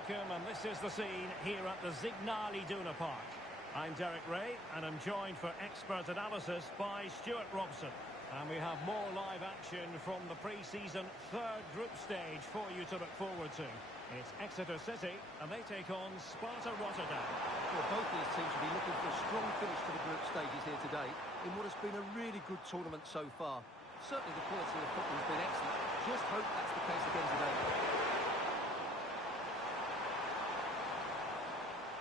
welcome, and this is the scene here at the Signal Iduna Park. I'm Derek Ray, and I'm joined for expert analysis by Stuart Robson. And we have more live action from the pre-season third group stage for you to look forward to. It's Exeter City, and they take on Sparta Rotterdam. Well, both these teams will be looking for a strong finish to the group stages here today in what has been a really good tournament so far. Certainly the quality of football has been excellent. Just hope that's the case again today.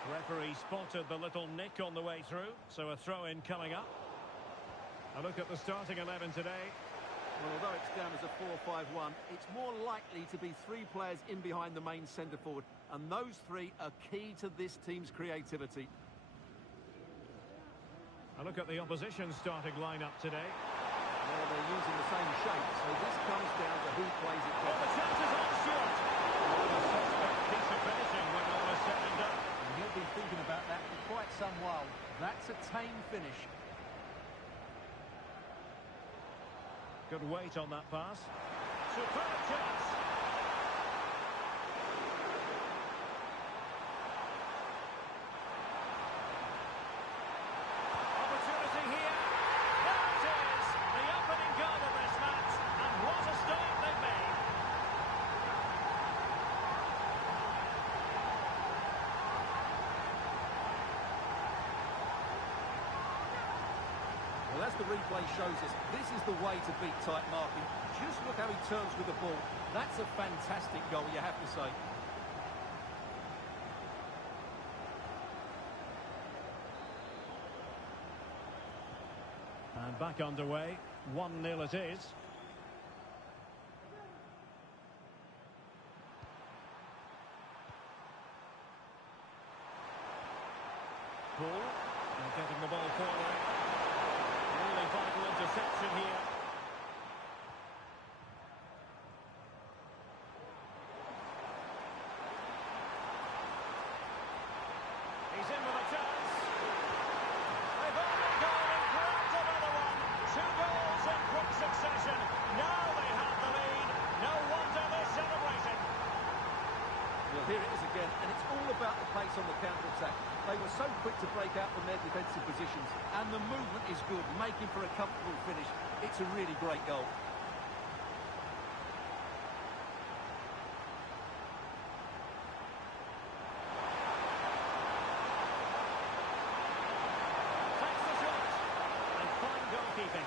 Referee spotted the little nick on the way through, so a throw-in coming up. A look at the starting 11 today. Well, although it's down as a 4-5-1, it's more likely to be three players in behind the main centre-forward, and those three are key to this team's creativity. A look at the opposition starting lineup today. Well, they're using the same shape, so this comes down to who plays it better. The chance is on Stuart. A suspect piece of finishing when all is said and done. And he'll be thinking about that for quite some while. That's a tame finish. Good weight on that pass. Superb chance. Opportunity here. There it is. The opening goal of this match. And what a start they've made. Well, as the replay shows us, this is the way to beat tight marking. Just look how he turns with the ball. That's a fantastic goal, you have to say. And back underway. 1-0 it is. Paul, and getting the ball forward. Really vital interception here. He's in with a chance. They've only gone and grabbed another one. 2 goals in quick succession. Now they have the lead. No wonder they're celebrating. Well, here it is again, and it's all about the pace on the counter-attack. They were so quick to break out from their defensive positions, and the movement is good, making for a comfortable finish. It's a really great goal. Takes the shot. And fine goalkeeping.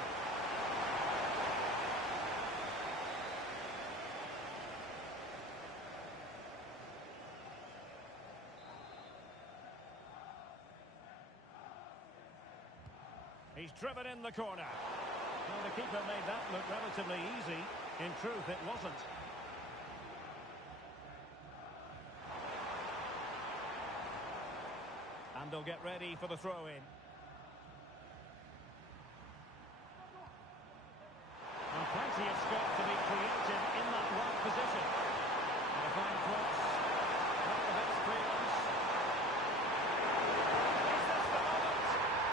He's driven in the corner. Well, the keeper made that look relatively easy. In truth, it wasn't. And they'll get ready for the throw-in. And plenty of scope to be created in that wide position. And a fine cross. Not the best clearance. Is this the moment?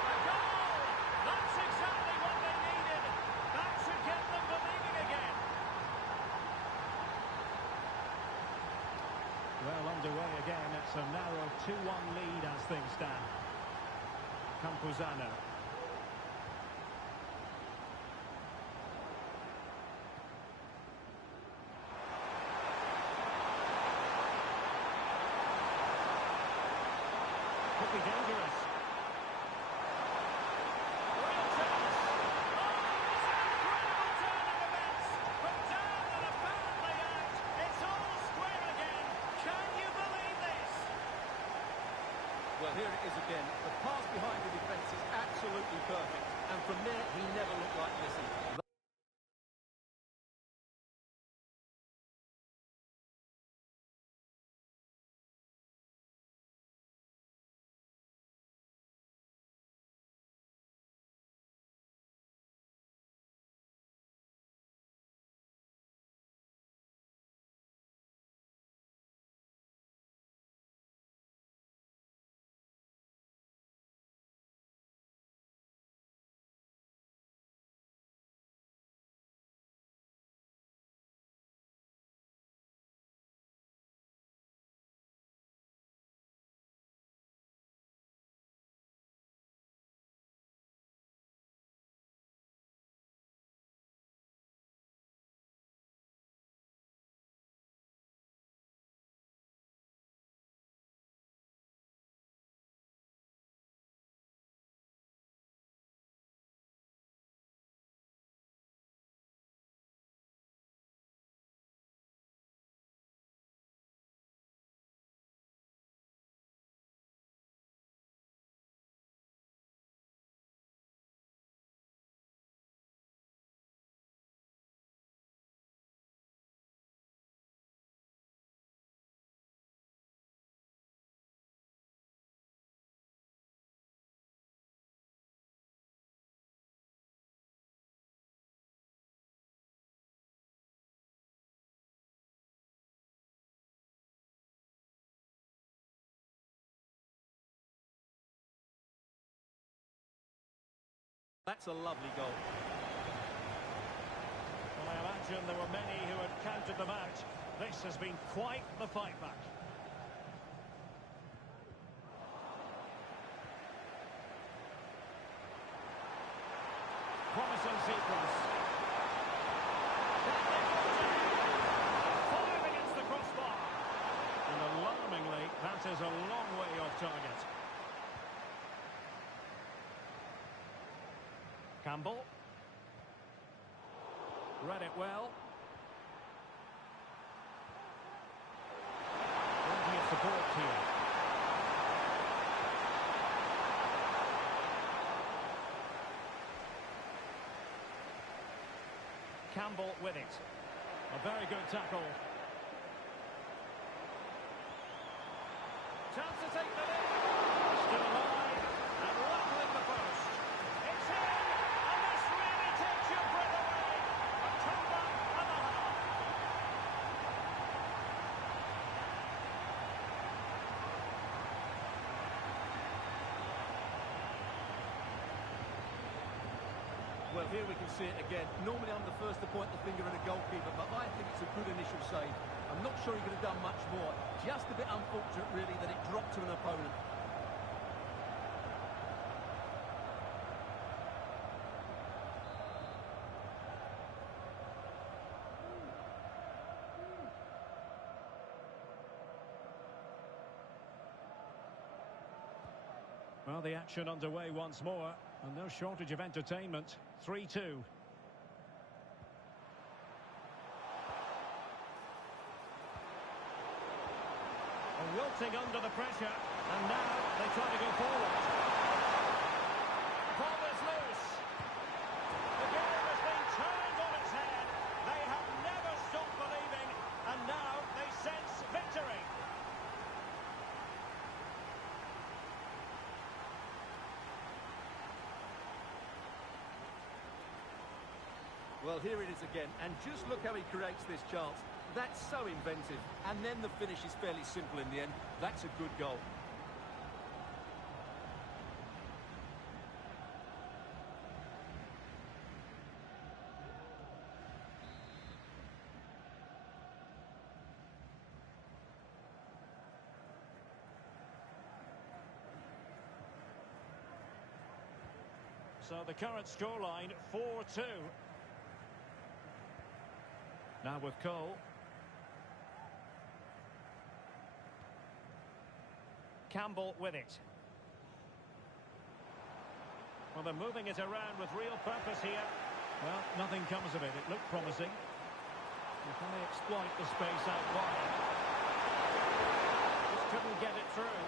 A goal! That's exactly what they needed. That should get them believing again. Well, underway again. It's a narrow 2-1 lead as things stand. Campuzano. Could be dangerous. Real chance. Oh, it's an incredible turn of events. From down and apparently out, it's all square again. Can you believe this? Well, here it is again. The pass behind the defence is absolutely perfect. And from there, he never looked like missing. That's a lovely goal. Well, I imagine there were many who had counted them out. This has been quite the fight back. Promising sequence. Five against the crossbar. And alarmingly, that is a long way off target. Campbell. Read it well. Plenty of support here. Campbell with it. A very good tackle. Chance to take the lead. Still alive and rattling the post. It's in, and this really takes your breath away. A comeback and a half. Well, here we can see it again. Normally I'm the first to point the finger at a goalkeeper, but I think it's a good initial save. I'm not sure he could have done much more. Just a bit unfortunate, really, that it dropped to an opponent. Well, the action underway once more, and no shortage of entertainment. 3-2. Wilting under the pressure, and now they try to go forward. Ball is loose. The game has been turned on its head. They have never stopped believing, and now they sense victory. Well, here it is again, and just look how he creates this chance. That's so inventive, and then the finish is fairly simple in the end. That's a good goal. So the current scoreline, 4-2. Now with Cole. Campbell with it. Well, they're moving it around with real purpose here. Well, nothing comes of it. It looked promising. Can they exploit the space out wide? Just couldn't get it through.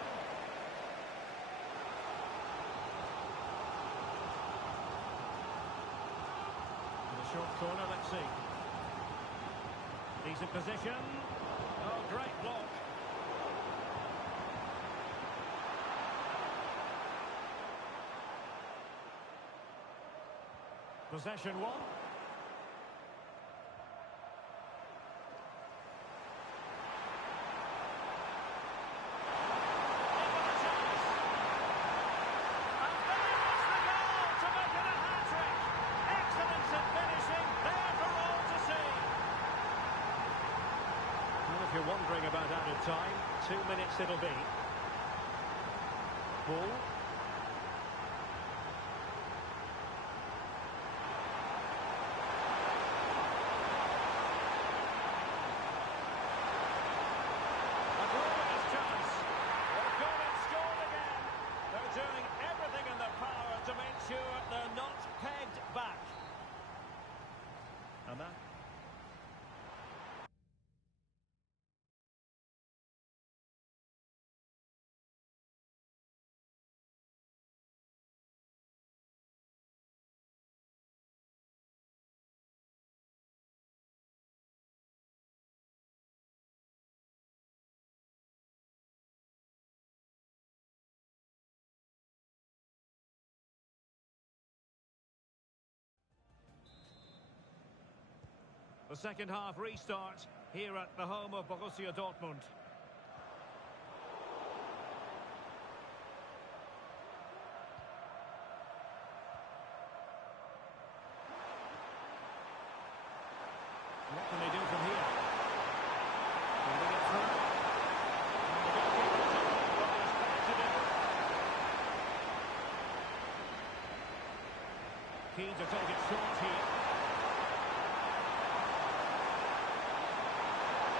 In the short corner, let's see. Decent position. Oh, great block. Possession one. If you're wondering about added time, 2 minutes it'll be. Ball. A glorious chance. They've gone and scored again. They're doing everything in their power to make sure they're not pegged back. And that... The second half restart here at the home of Borussia Dortmund. Key to take it short here.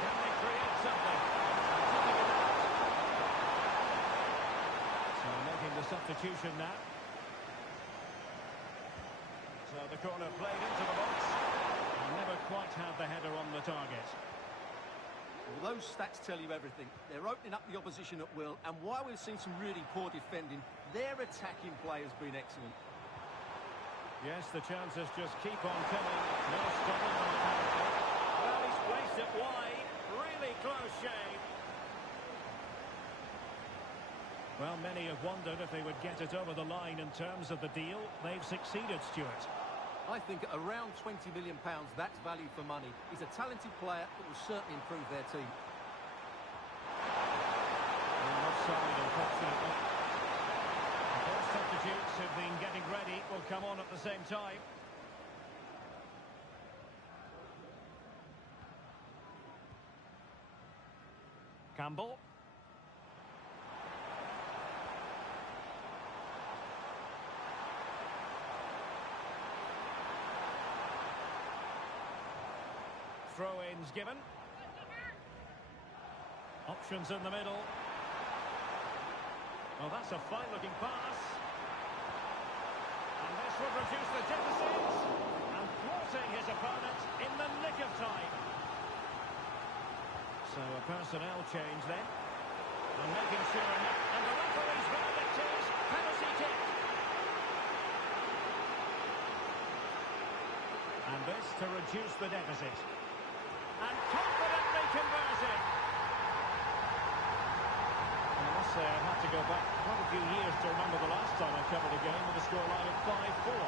Can they create something? Taking it out. So making the substitution now. So the corner played into the box. And never quite had the header on the target. Well, those stats tell you everything. They're opening up the opposition at will, and while we've seen some really poor defending, their attacking play has been excellent. Yes, the chances just keep on coming. No stopping them apparently. Well, he's placed it wide. Really close shave. Well, many have wondered if they would get it over the line in terms of the deal. They've succeeded, Stuart. I think at around £20 million, that's value for money. He's a talented player that will certainly improve their team. Offside, unfortunately. Both substitutes who've been getting ready will come on at the same time. Campbell. Throw-ins given. Options in the middle. Well, that's a fine-looking pass. And this would reduce the deficit. And thwarting his opponent in the nick of time. So a personnel change then. And making sure... And the referee's verdict is penalty kick. And this to reduce the deficit. And confidently converting. I must say I've had to go back quite a few years to remember the last time I covered a game with a scoreline of 5-4.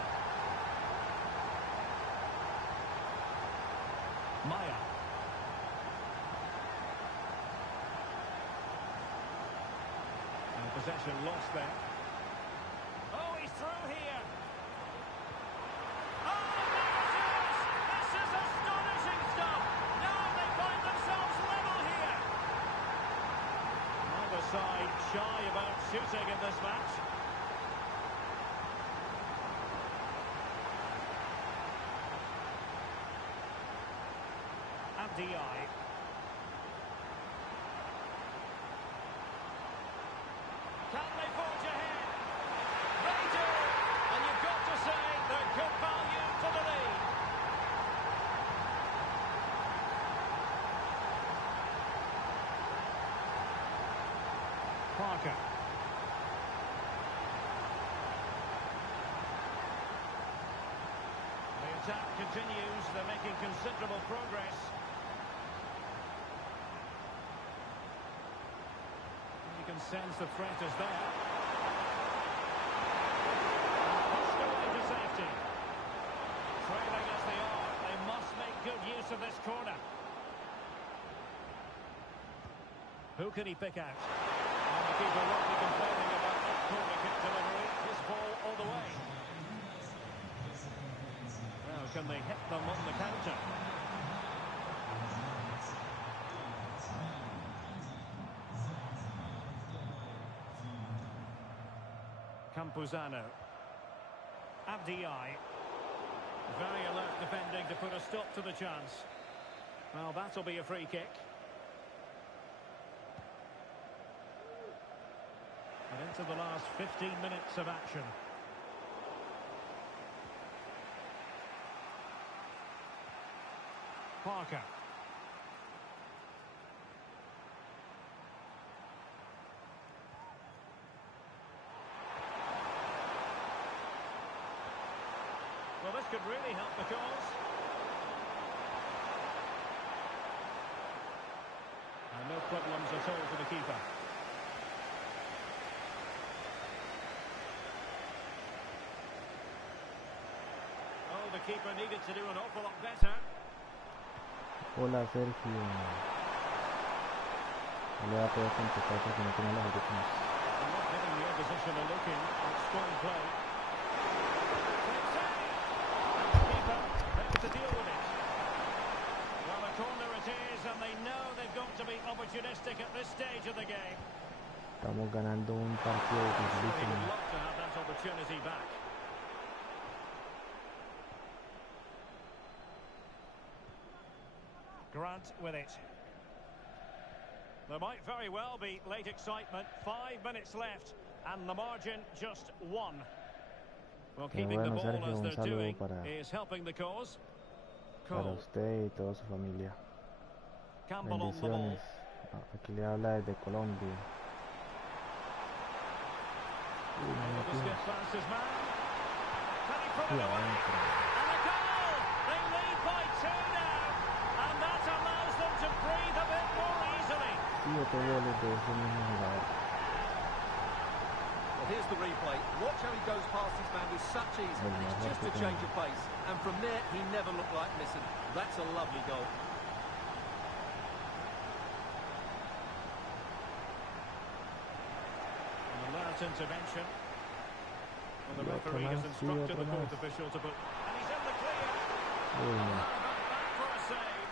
Maya. And possession lost there. Oh, he's through here. Side shy about shooting in this match. Abdi. Can they forge ahead? They do! And you've got to say they're good value for the lead. Parker. The attack continues. They're making considerable progress. You can sense the threat is there. Pushed away to safety. Trailing as they are, they must make good use of this corner. Who can he pick out? And the keeper won't be complaining about that corner kick delivery. His ball all the way. Now, can they hit them on the counter? Campuzano. Abdi. Very alert defending to put a stop to the chance. Well, that'll be a free kick. And into the last 15 minutes of action. Parker. Well, this could really help the cause. And no problems at all for the keeper. Oh, the keeper needed to do an awful lot better. Hola, Sergio. Le da todo con tu casa que no tiene las audífonos. I'm not giving the opposition a look in. Strong play. To deal with it. Well, a corner it is, and they know they've got to be opportunistic at this stage of the game. Estamos ganando un partido He would dificilísimo. love to have that opportunity back. confident with it. There might very well be late excitement. 5 minutes left, and the margin just 1. Well, keeping the ball as they're doing is helping the cause. Para usted y toda su familia. Campbell on the ball. Aquí le habla desde Colombia. Able to skip past his man. Can he put it away? And a goal! They lead by 2 now, and that allows them to breathe a bit more easily. Well, here's the replay. Watch how he goes past his man with such ease. It's just a change of pace, and from there he never looked like missing. That's a lovely goal. Intervention. Well, the referee has instructed the fourth official to put, and he's in the clear. Back for a save.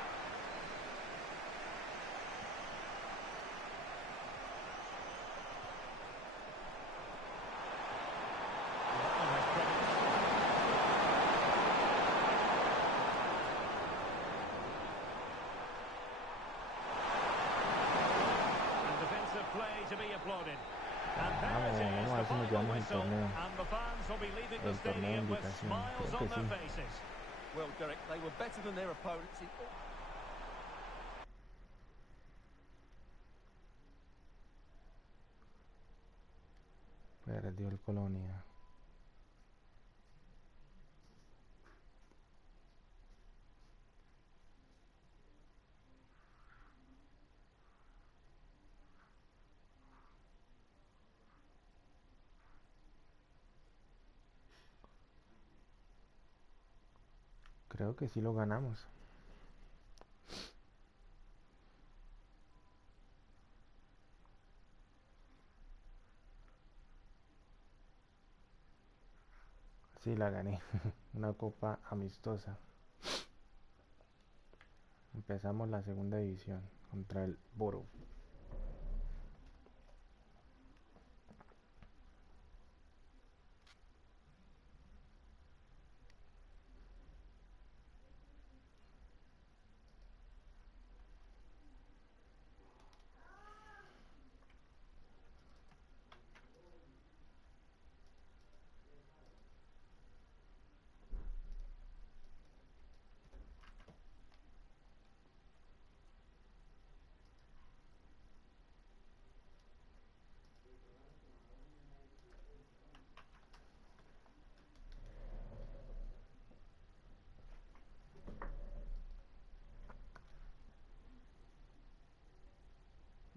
And defensive play to be applauded. And there it is, the final whistle, and the fans will be leaving the stadium with smiles on their faces. Well, Derek, they were better than their opponents in all... Perdió el Colonia. Creo que sí lo ganamos. Sí, la gané. Una copa amistosa. Empezamos la segunda división contra el Modo.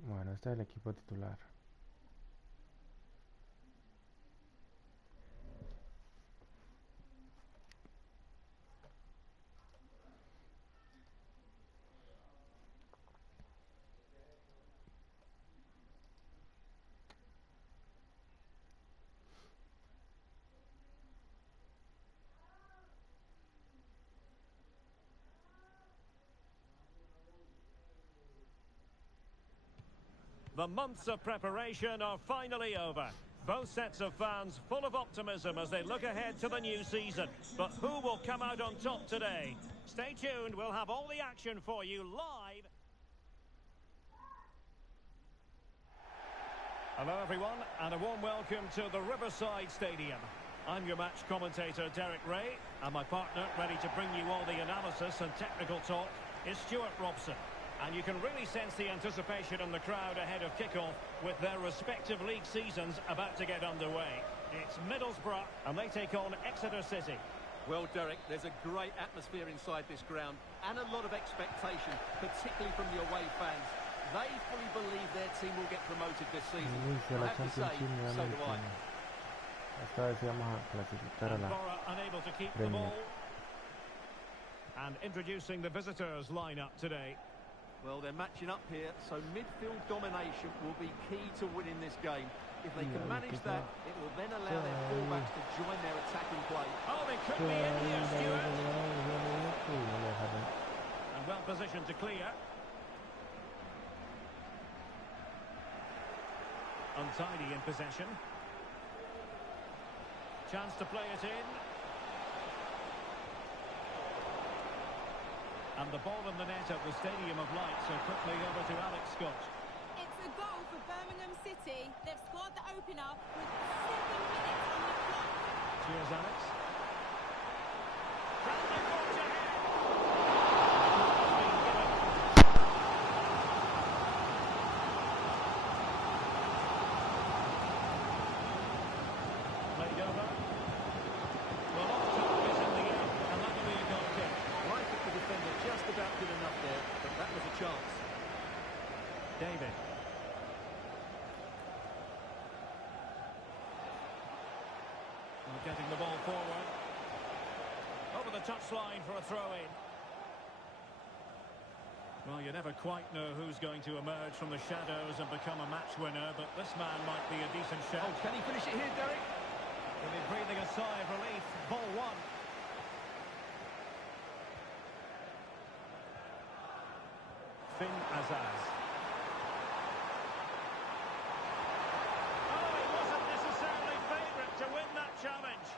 Bueno, este es el equipo titular. The months of preparation are finally over. Both sets of fans full of optimism as they look ahead to the new season. But who will come out on top today? Stay tuned, we'll have all the action for you live. Hello everyone, and a warm welcome to the Riverside Stadium. I'm your match commentator Derek Ray, and my partner ready to bring you all the analysis and technical talk is Stuart Robson. And you can really sense the anticipation in the crowd ahead of kickoff with their respective league seasons about to get underway. It's Middlesbrough, and they take on Exeter City. Well, Derek, there's a great atmosphere inside this ground and a lot of expectation, particularly from the away fans. They fully believe their team will get promoted this season. I have to say, so do I. Esta vez vamos a clasificar a la unable to keep the ball. And introducing the visitors lineup today. Well, they're matching up here, so midfield domination will be key to winning this game. If they can manage that, it will then allow their fullbacks to join their attacking play. Oh, they could be in here, Stuart. And well positioned to clear. Untidy in possession. Chance to play it in. And the ball in the net at the Stadium of Light, so quickly over to Alex Scott. It's a goal for Birmingham City. They've scored the opener with 7 minutes on the clock. Cheers, Alex. Bradley Porter here. Played over. Well, off target in the end, and that'll be a goal kick. I think the defender just about good enough there, but that was a chance. David. Well, getting the ball forward. Over the touchline for a throw-in. Well, you never quite know who's going to emerge from the shadows and become a match winner, but this man might be a decent shout. Oh, can he finish it here, Derek? He'll be breathing a sigh of relief. Ball one. Finn Azaz. Oh, he wasn't necessarily favourite to win that challenge.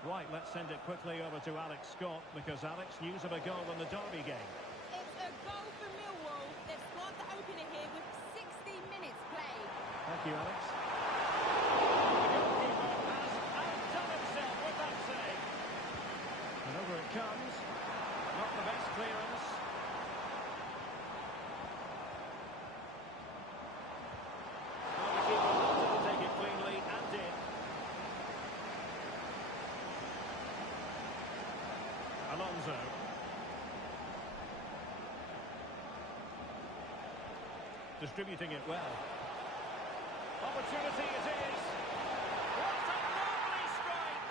Right, let's send it quickly over to Alex Scott, because Alex, news of a goal in the Derby game. It's a goal for Millwall. They've scored the opener here with 60 minutes played. Thank you, Alex. The goalkeeper has outdone himself with that save. And over it comes. Not the best clearance. Well, the keeper wanted to take it cleanly and did. Alonso. Distributing it well. Opportunity it is. What a lovely strike!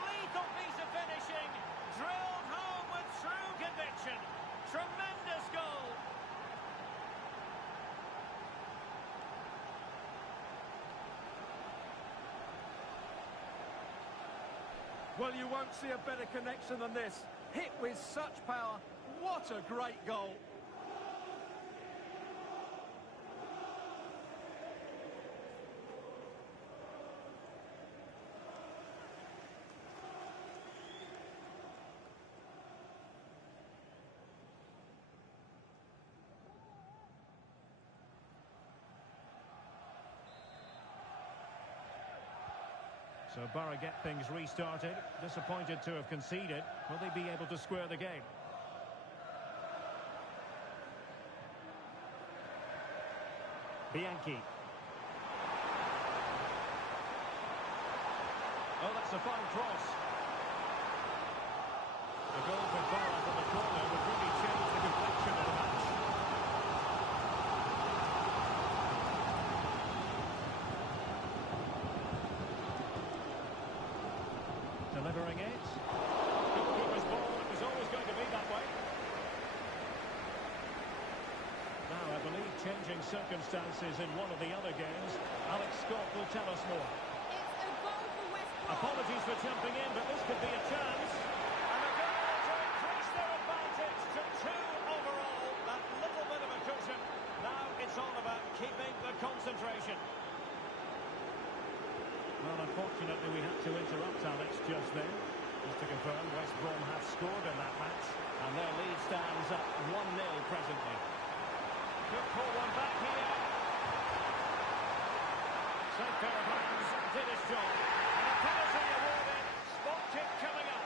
Lethal piece of finishing. Drilled home with true conviction. Tremendous goal. Well, you won't see a better connection than this. Hit with such power. What a great goal. So Borough get things restarted. Disappointed to have conceded. Will they be able to square the game? Bianchi. Oh, that's a fine cross. A goal for Borough from the corner would really change the complexion of the match. Delivering it. Goalkeeper's ball. It was always going to be that way. Now, I believe changing circumstances in one of the other games. Alex Scott will tell us more. It's a goal for West Brom. Apologies for jumping in, but this could be a chance. And a goal to increase their advantage to 2 overall. That little bit of a cushion. Now it's all about keeping the concentration. Well, unfortunately, we had to interrupt Alex just then. Just to confirm, West Brom have scored in that match, and their lead stands at 1-0 presently. Could pull one back here. Safe pair of hands, did his job. And a penalty awarded. Spot kick coming up.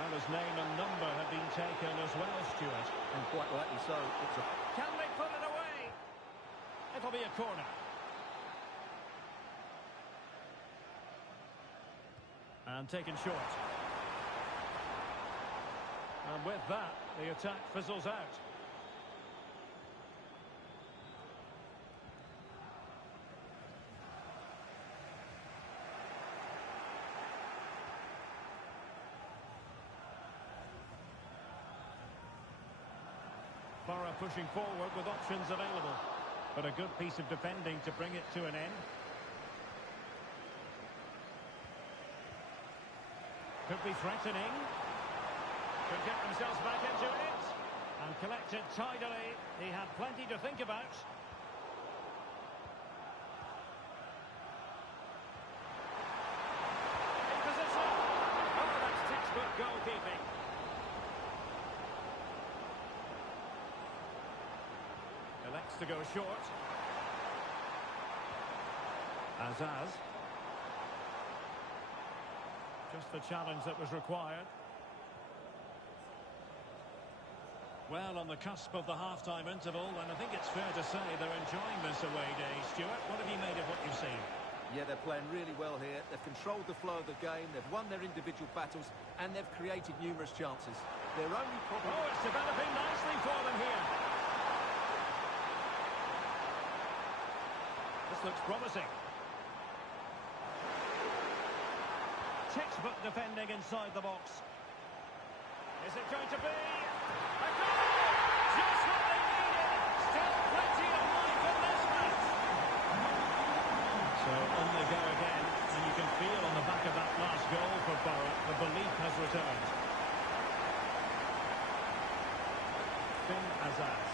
Well, his name and number have been taken as well, Stuart. And quite rightly so. It's a... Can they put it away? It'll be a corner. And taken short. And with that, the attack fizzles out. Borough pushing forward with options available. But a good piece of defending to bring it to an end. Could be threatening. Could get themselves back into it. And collected tidily. He had plenty to think about. In position. Elects to go short. Azaz. Just the challenge that was required. Well, on the cusp of the half-time interval, and I think it's fair to say they're enjoying this away day. Stuart, what have you made of what you've seen? Yeah, they're playing really well here. They've controlled the flow of the game, they've won their individual battles, and they've created numerous chances. Their only problem... Oh, it's developing nicely for them here. This looks promising. Textbook defending inside the box. Is it going to be a goal? Just what they needed. Still plenty of life in this match. So on they go again, and you can feel on the back of that last goal for Borough, the belief has returned. Finn Azaz.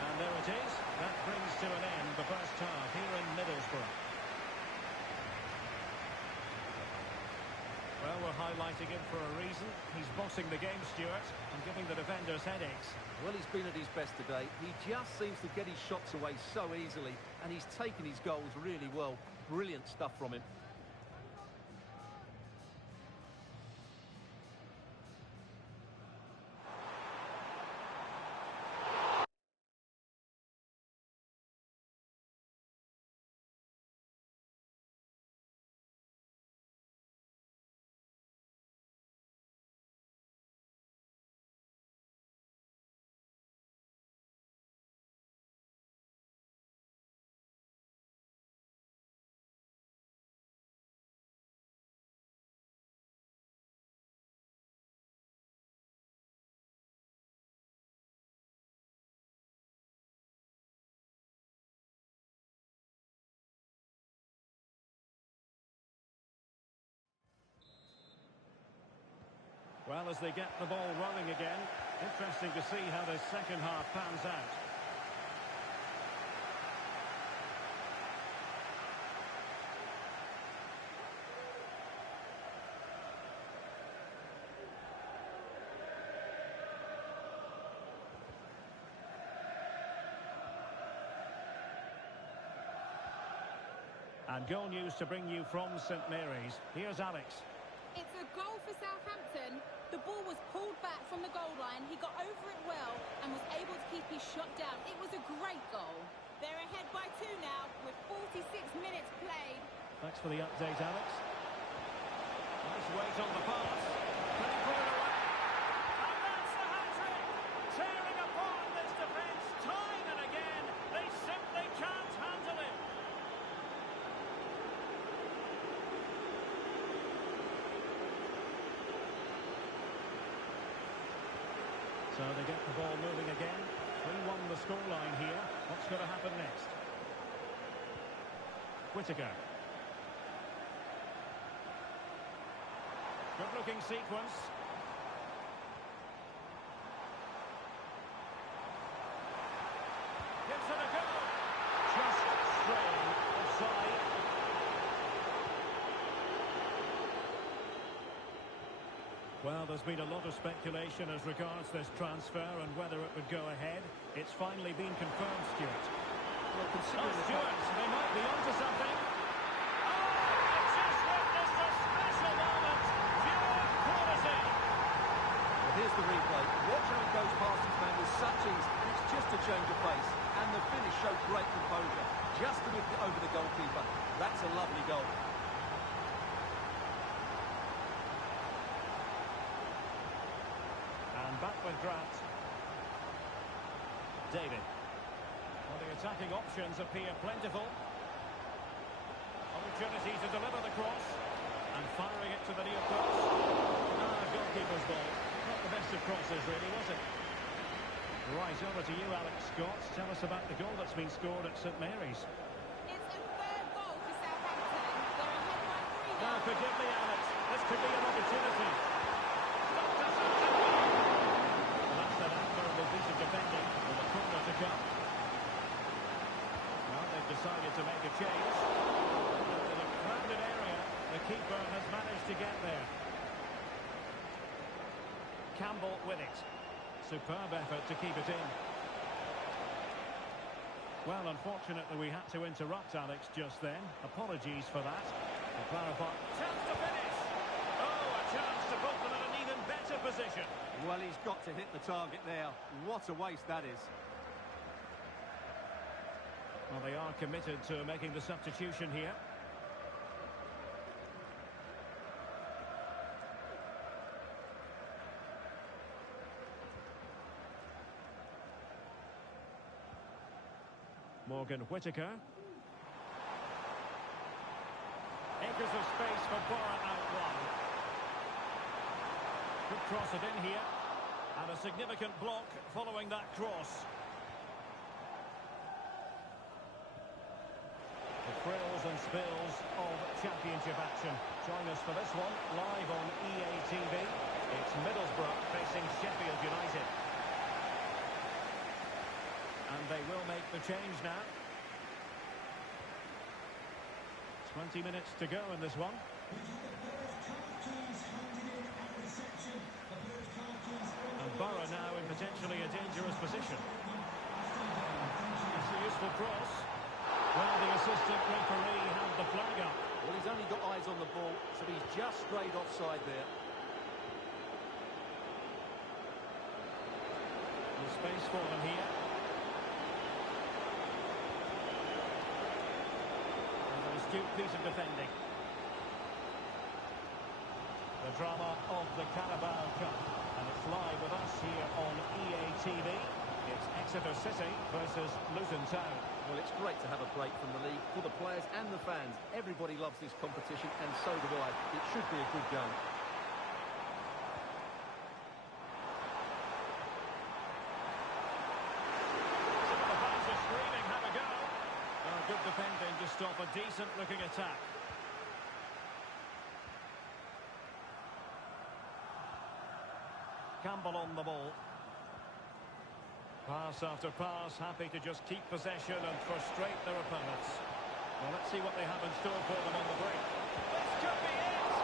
And there it is. That brings to an end the first half here in Middlesbrough. Well, we're highlighting him for a reason. He's bossing the game, Stuart, and giving the defenders headaches. Well, he's been at his best today. He just seems to get his shots away so easily, and he's taken his goals really well. Brilliant stuff from him. Well, as they get the ball rolling again, interesting to see how this second half pans out. And goal news to bring you from St Mary's. Here's Alex. It's a goal for Southampton. The ball was pulled back from the goal line. He got over it well and was able to keep his shot down. It was a great goal. They're ahead by 2 now with 46 minutes played. Thanks for the update, Alex. Nice weight on the pass. Can he put it away? And that's the hat-trick! Tearing apart this defence time and again. They simply can't handle it. So they get the ball moving again. 3-1 the scoreline here. What's going to happen next? Whittaker. Good-looking sequence. Gives it a go. Just straying offside. Well, there's been a lot of speculation as regards this transfer and whether it would go ahead. It's finally been confirmed, Stuart. Well, considering Stuart, they might be onto something. Oh, I just witnessed a special moment. Pure quality. Well, here's the replay. Watch how he goes past his man with such ease, and it's just a change of pace. And the finish showed great composure. Just to whip it over the goalkeeper. That's a lovely goal. Back with Grant. David. Well, the attacking options appear plentiful. Opportunity to deliver the cross. And firing it to the near post. Goalkeeper's ball. Not the best of crosses, really, was it? Right, over to you, Alex Scott. Tell us about the goal that's been scored at St Mary's. It's a third goal for Southampton. They're ahead by 3 now. Now, forgive me, Alex. This could be an opportunity. Decent defending with a corner to come. Well, they've decided to make a change. In a crowded area, the keeper has managed to get there. Campbell with it. Superb effort to keep it in. Well, unfortunately, we had to interrupt Alex just then. Apologies for that. To clarify. Chance to finish! Oh, a chance to put them in an even better position. Well, he's got to hit the target there. What a waste that is. Well, they are committed to making the substitution here. Morgan Whittaker. Acres of space for Borough out wide. Could cross it in here. And a significant block following that cross. The thrills and spills of championship action. Join us for this one, live on EA TV. It's Middlesbrough facing Sheffield United. And they will make the change now. 20 minutes to go in this one. And Borough now in potentially a dangerous position. It's a useful cross. Well, the assistant referee had the flag up. Well, he's only got eyes on the ball, so he's just strayed offside there. There's space for them here. And an astute piece of defending. The drama of the Carabao Cup. And it's live with us here on EA TV. It's Exeter City versus Luton Town. Well, it's great to have a break from the league for the players and the fans. Everybody loves this competition, and so do I. It should be a good game. Some of the fans are screaming, have a go. Oh, good defending to stop a decent-looking attack. Campbell on the ball. Pass after pass, happy to just keep possession and frustrate their opponents. Well, let's see what they have in store for them on the break. This could be it!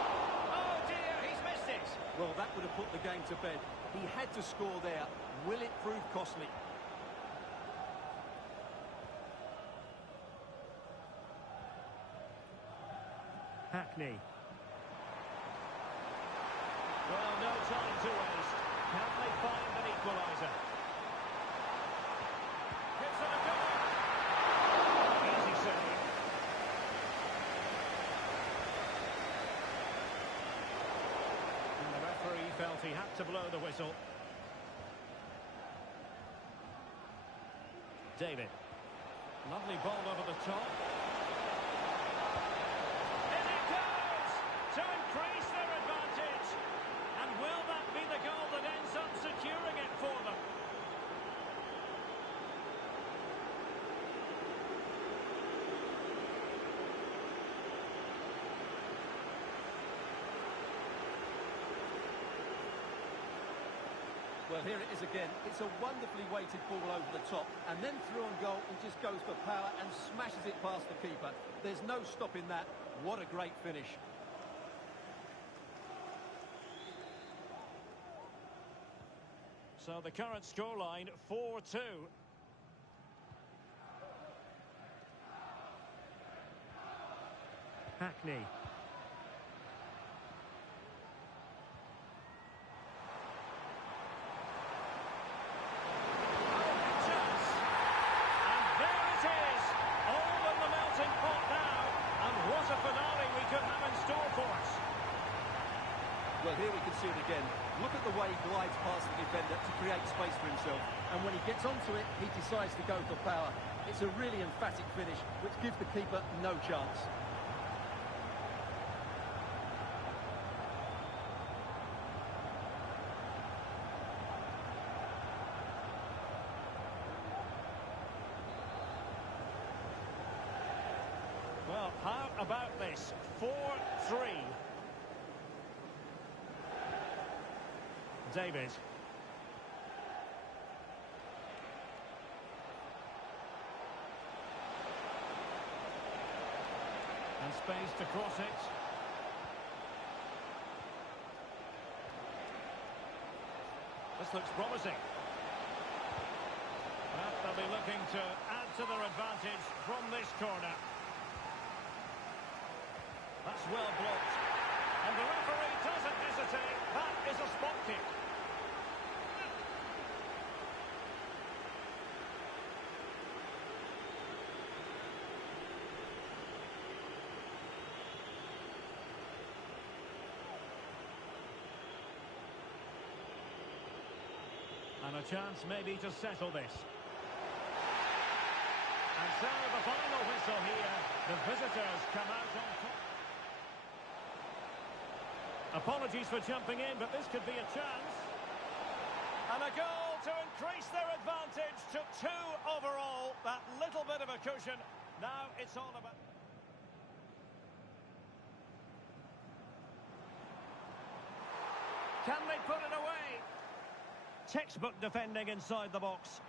Oh dear, he's missed it! Well, that would have put the game to bed. He had to score there. Will it prove costly? Hackney. Well, no time to waste. Can they find an equaliser? Gives it a go. Easy save. And the referee felt he had to blow the whistle. David. Lovely ball over the top. In it goes! To increase their advantage. And will that be the goal that ends up securing it for them? Well, here it is again. It's a wonderfully weighted ball over the top. And then through on goal, he just goes for power and smashes it past the keeper. There's no stopping that. What a great finish. So the current scoreline, 4-2. Hackney. Chance. And there it is. All in the melting pot now. And what a finale we could have in store for us. Well, here we can see it again. Look at the way he glides past the defender to create space for himself. And when he gets onto it, he decides to go for power. It's a really emphatic finish, which gives the keeper no chance. Well, how about this? 4-3. David. And space to cross it. The This looks promising. Well, they'll be looking to add to their advantage from this corner. That's well blocked. And the referee doesn't hesitate. That is a spot kick. And a chance maybe to settle this. And so the final whistle here. The visitors come out on top. Apologies for jumping in, but this could be a chance. And a goal to increase their advantage to 2 overall. That little bit of a cushion. Now it's all about... Can they put it away? Textbook defending inside the box.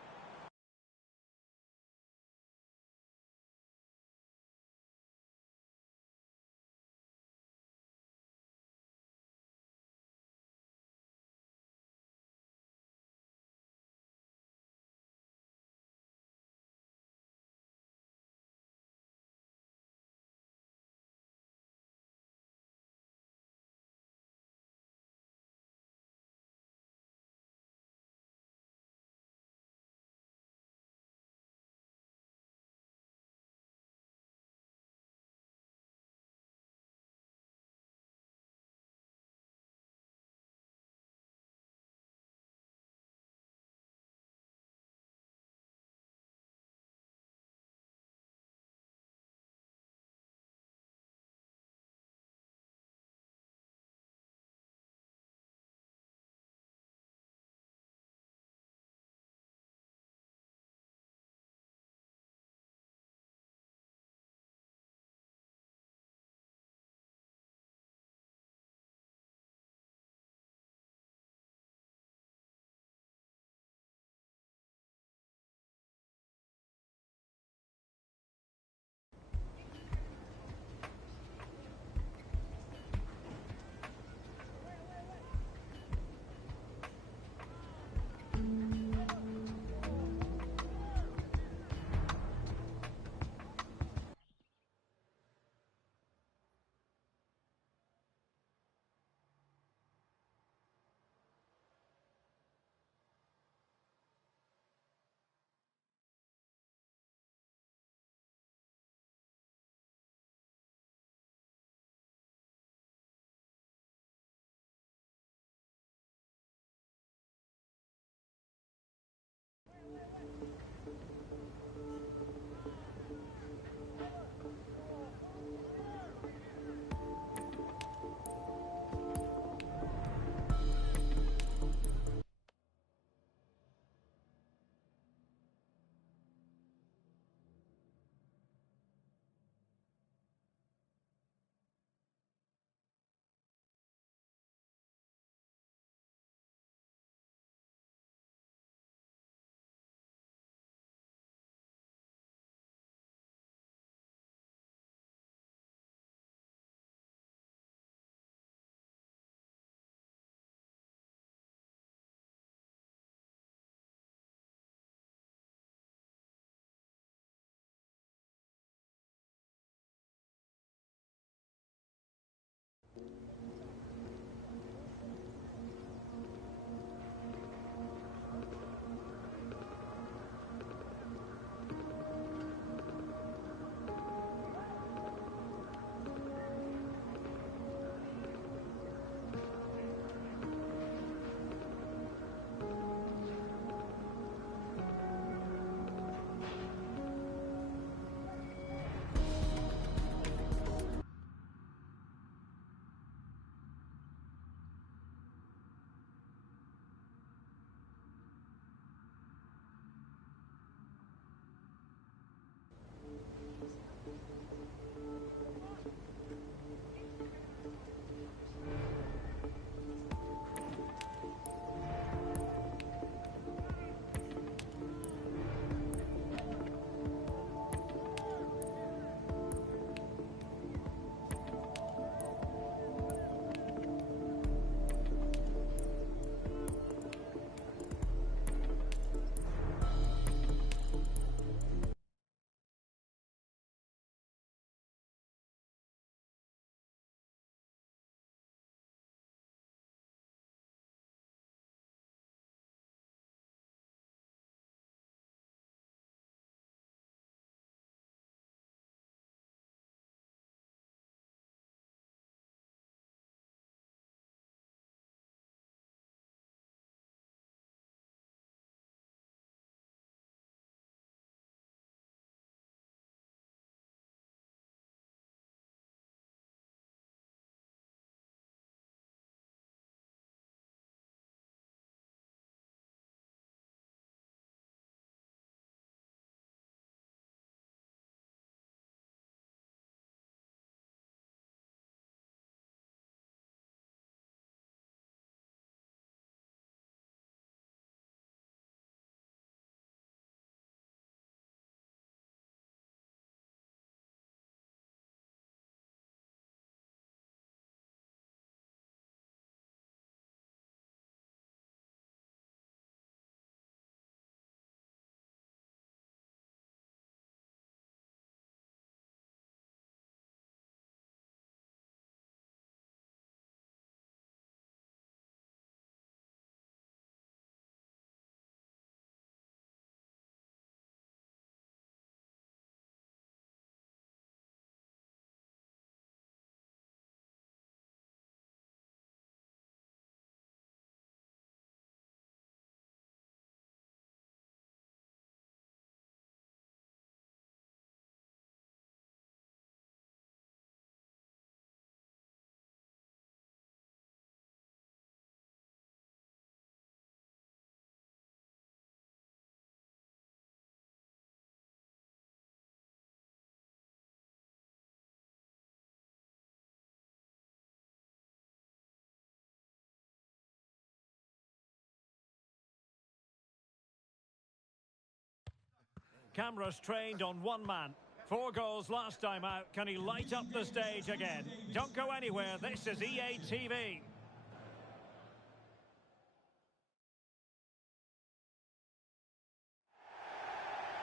Cameras trained on one man. 4 goals last time out. Can he light up the stage again? Don't go anywhere. This is EA TV.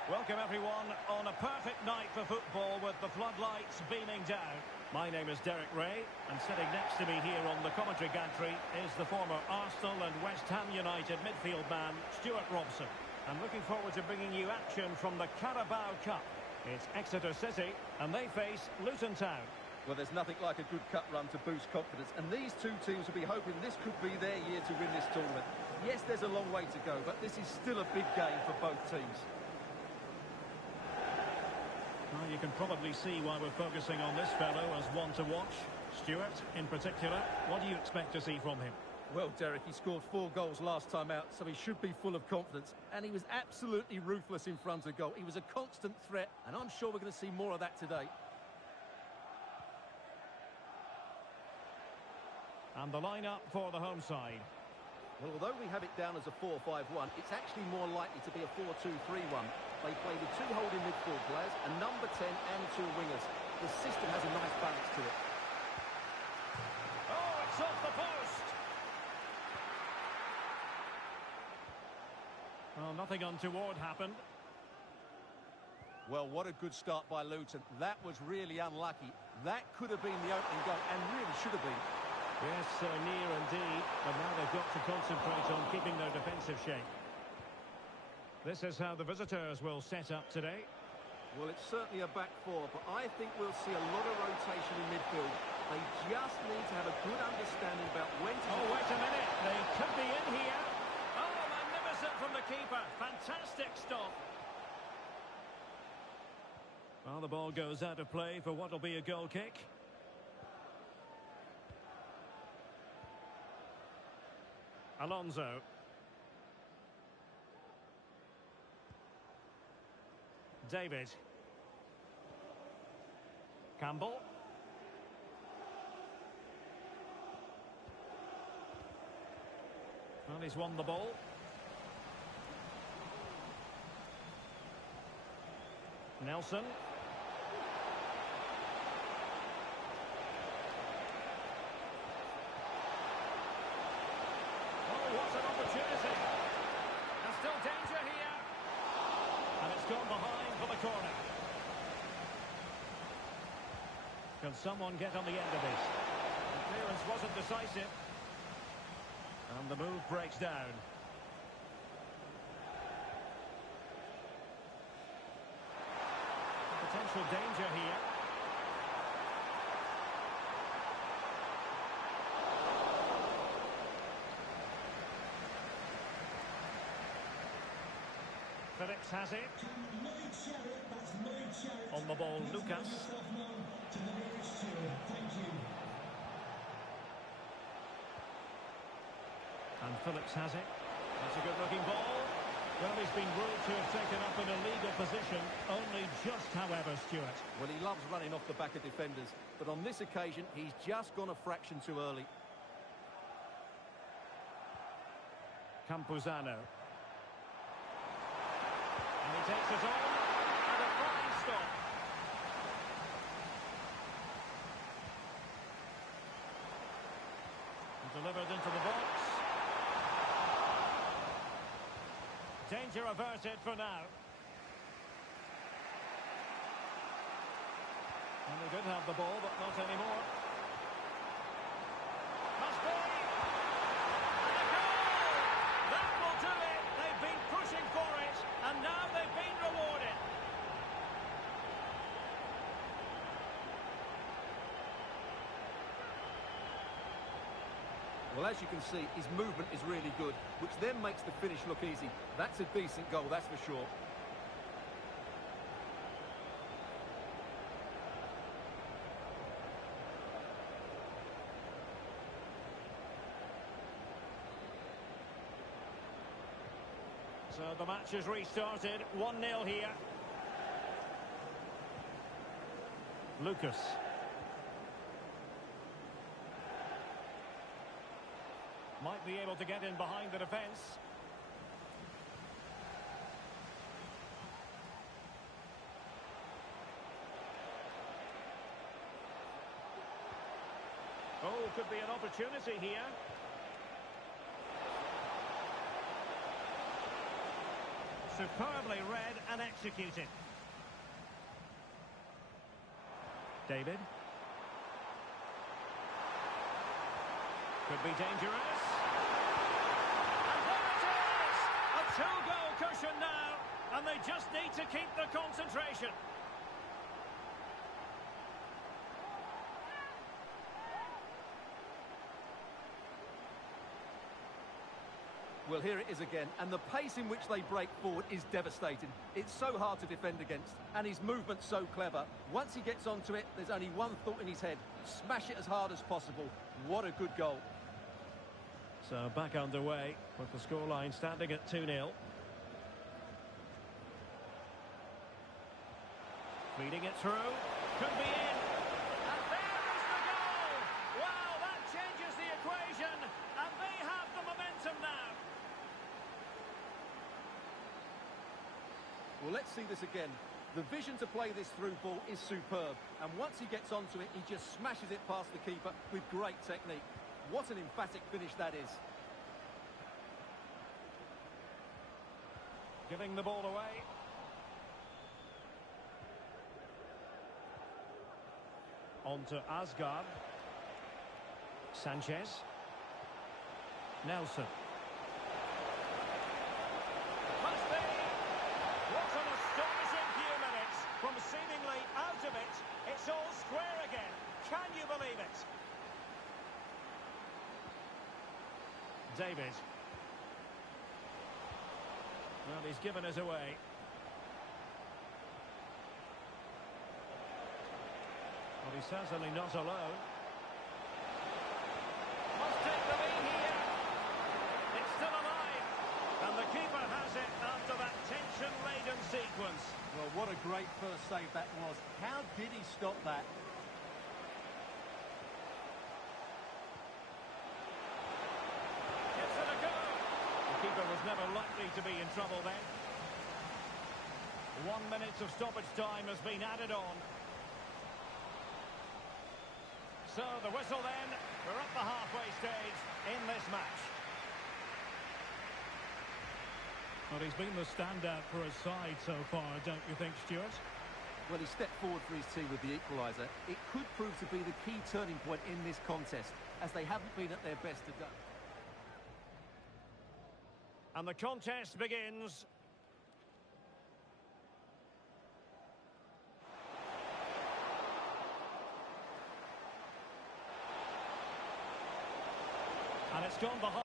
Welcome everyone on a perfect night for football with the floodlights beaming down. My name is Derek Ray, and sitting next to me here on the commentary gantry is the former Arsenal and West Ham United midfield man, Stuart Robson. I'm looking forward to bringing you action from the Carabao Cup. It's Exeter City, and they face Luton Town. Well, there's nothing like a good cup run to boost confidence, and these two teams will be hoping this could be their year to win this tournament. Yes, there's a long way to go, but this is still a big game for both teams. Well, you can probably see why we're focusing on this fellow as one to watch. Stuart, in particular, what do you expect to see from him? Well, Derek, he scored 4 goals last time out, so he should be full of confidence. And he was absolutely ruthless in front of goal. He was a constant threat, and I'm sure we're going to see more of that today. And the lineup for the home side. Well, although we have it down as a 4-5-1, it's actually more likely to be a 4-2-3-1. They play with 2 holding midfield players, a number 10 and 2 wingers. The system has a nice balance to it. Oh, it's off the post! Well, nothing untoward happened. Well, what a good start by Luton. That was really unlucky. That could have been the opening goal, and really should have been. Yes, near indeed, but now they've got to concentrate on keeping their defensive shape. This is how the visitors will set up today. Well, it's certainly a back 4, but I think we'll see a lot of rotation in midfield. They just need to have a good understanding about when to... Oh, wait a minute. They could be in here. Oh, magnificent from the keeper. Fantastic stop. Well, the ball goes out of play for what will be a goal kick. Alonso. David. Campbell. Well, he's won the ball. Nelson. Oh, what an opportunity. There's still danger here. And it's gone behind for the corner. Can someone get on the end of this? The clearance wasn't decisive. And the move breaks down. Potential danger here. Phillips has it. On the ball, Lucas. And Phillips has it. That's a good-looking ball. Well, he's been ruled to have taken up an illegal position. Only just, however, Stuart. Well, he loves running off the back of defenders, but on this occasion, he's just gone a fraction too early. Campuzano. And he takes it on. And a fine stop. And delivered into the box. Danger averted for now. And they did have the ball, but not anymore. Must be! And a goal! That will do it! They've been pushing for it, and now they've been rewarded. Well, as you can see, his movement is really good, which then makes the finish look easy. That's a decent goal, that's for sure. So the match is restarted. 1-0 here. Lucas. Might be able to get in behind the defence. could be an opportunity here. Superbly read and executed. David. Could be dangerous. And there it is! A two-goal cushion now, and they just need to keep the concentration. Well, here it is again, and the pace in which they break forward is devastating. It's so hard to defend against, and his movement's so clever. Once he gets onto it, there's only one thought in his head: smash it as hard as possible. What a good goal. So back underway with the scoreline standing at 2-0. Feeding it through. Could be in. And there is the goal! Wow, that changes the equation. And they have the momentum now. Well, let's see this again. The vision to play this through ball is superb. And once he gets onto it, he just smashes it past the keeper with great technique. What an emphatic finish that is. Giving the ball away. On to Asgard. Sanchez. Nelson. Must be. What an astonishing few minutes. From seemingly out of it, it's all square again. Can you believe it? David. Well, he's given us away. Well, he's certainly not alone. Must take the lead here. It's still alive. And the keeper has it after that tension-laden sequence. Well, what a great first save that was. How did he stop that? Gives it a go. The keeper was never likely to be in trouble then. 1 minute of stoppage time has been added on. So the whistle then. We're at the halfway stage in this match. Well, he's been the standout for his side so far, don't you think, Stuart? Well, he stepped forward for his team with the equaliser. It could prove to be the key turning point in this contest, as they haven't been at their best today. And the contest begins. And it's gone behind.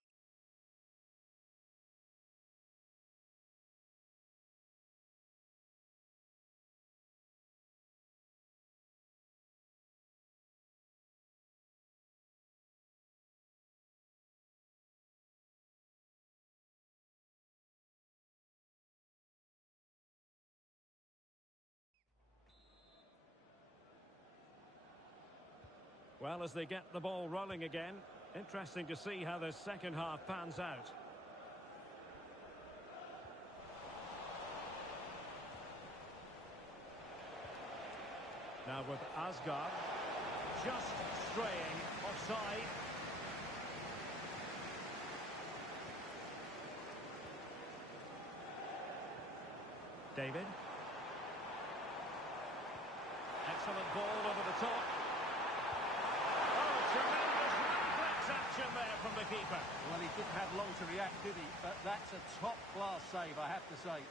Well, as they get the ball rolling again, interesting to see how the second half pans out. Now with Asgard, just straying offside. David. Excellent ball over the top. Tremendous reflex action there from the keeper. Well, he didn't have long to react, did he? But that's a top-class save, I have to say.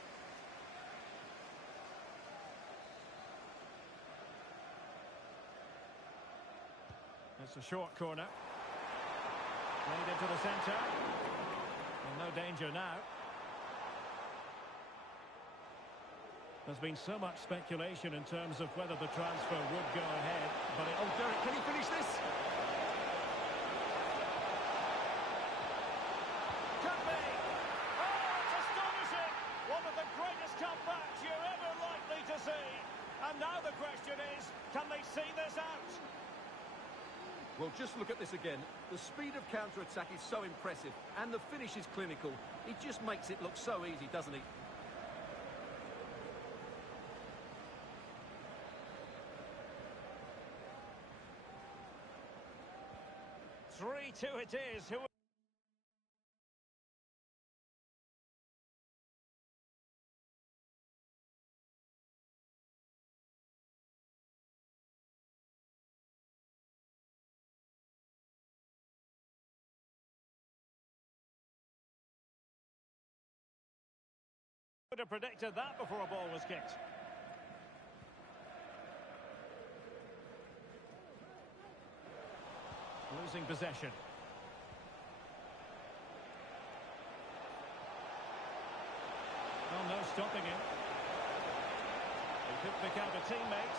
It's a short corner. Played into the centre. Well, no danger now. There's been so much speculation in terms of whether the transfer would go ahead, but it... Oh, Derek, can he finish this? Could be! Oh, it's astonishing! One of the greatest comebacks you're ever likely to see. And now the question is, can they see this out? Well, just look at this again. The speed of counter-attack is so impressive, and the finish is clinical. It just makes it look so easy, doesn't it? 3-2 it is. Who would have predicted that before a ball was kicked? Losing possession. Oh, no stopping him. He could pick out a teammate.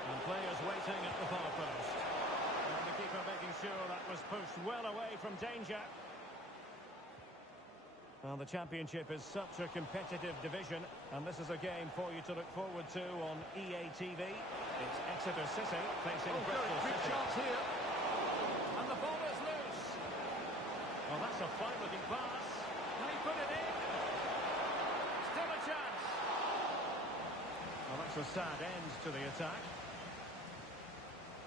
And players waiting at the far post. And the keeper making sure that was pushed well away from danger. Well, the Championship is such a competitive division, and this is a game for you to look forward to on EA TV. It's Exeter City facing Bristol big City. chance here. And the ball is loose. Well, that's a fine-looking pass. Can he put it in? Still a chance. Well, that's a sad end to the attack.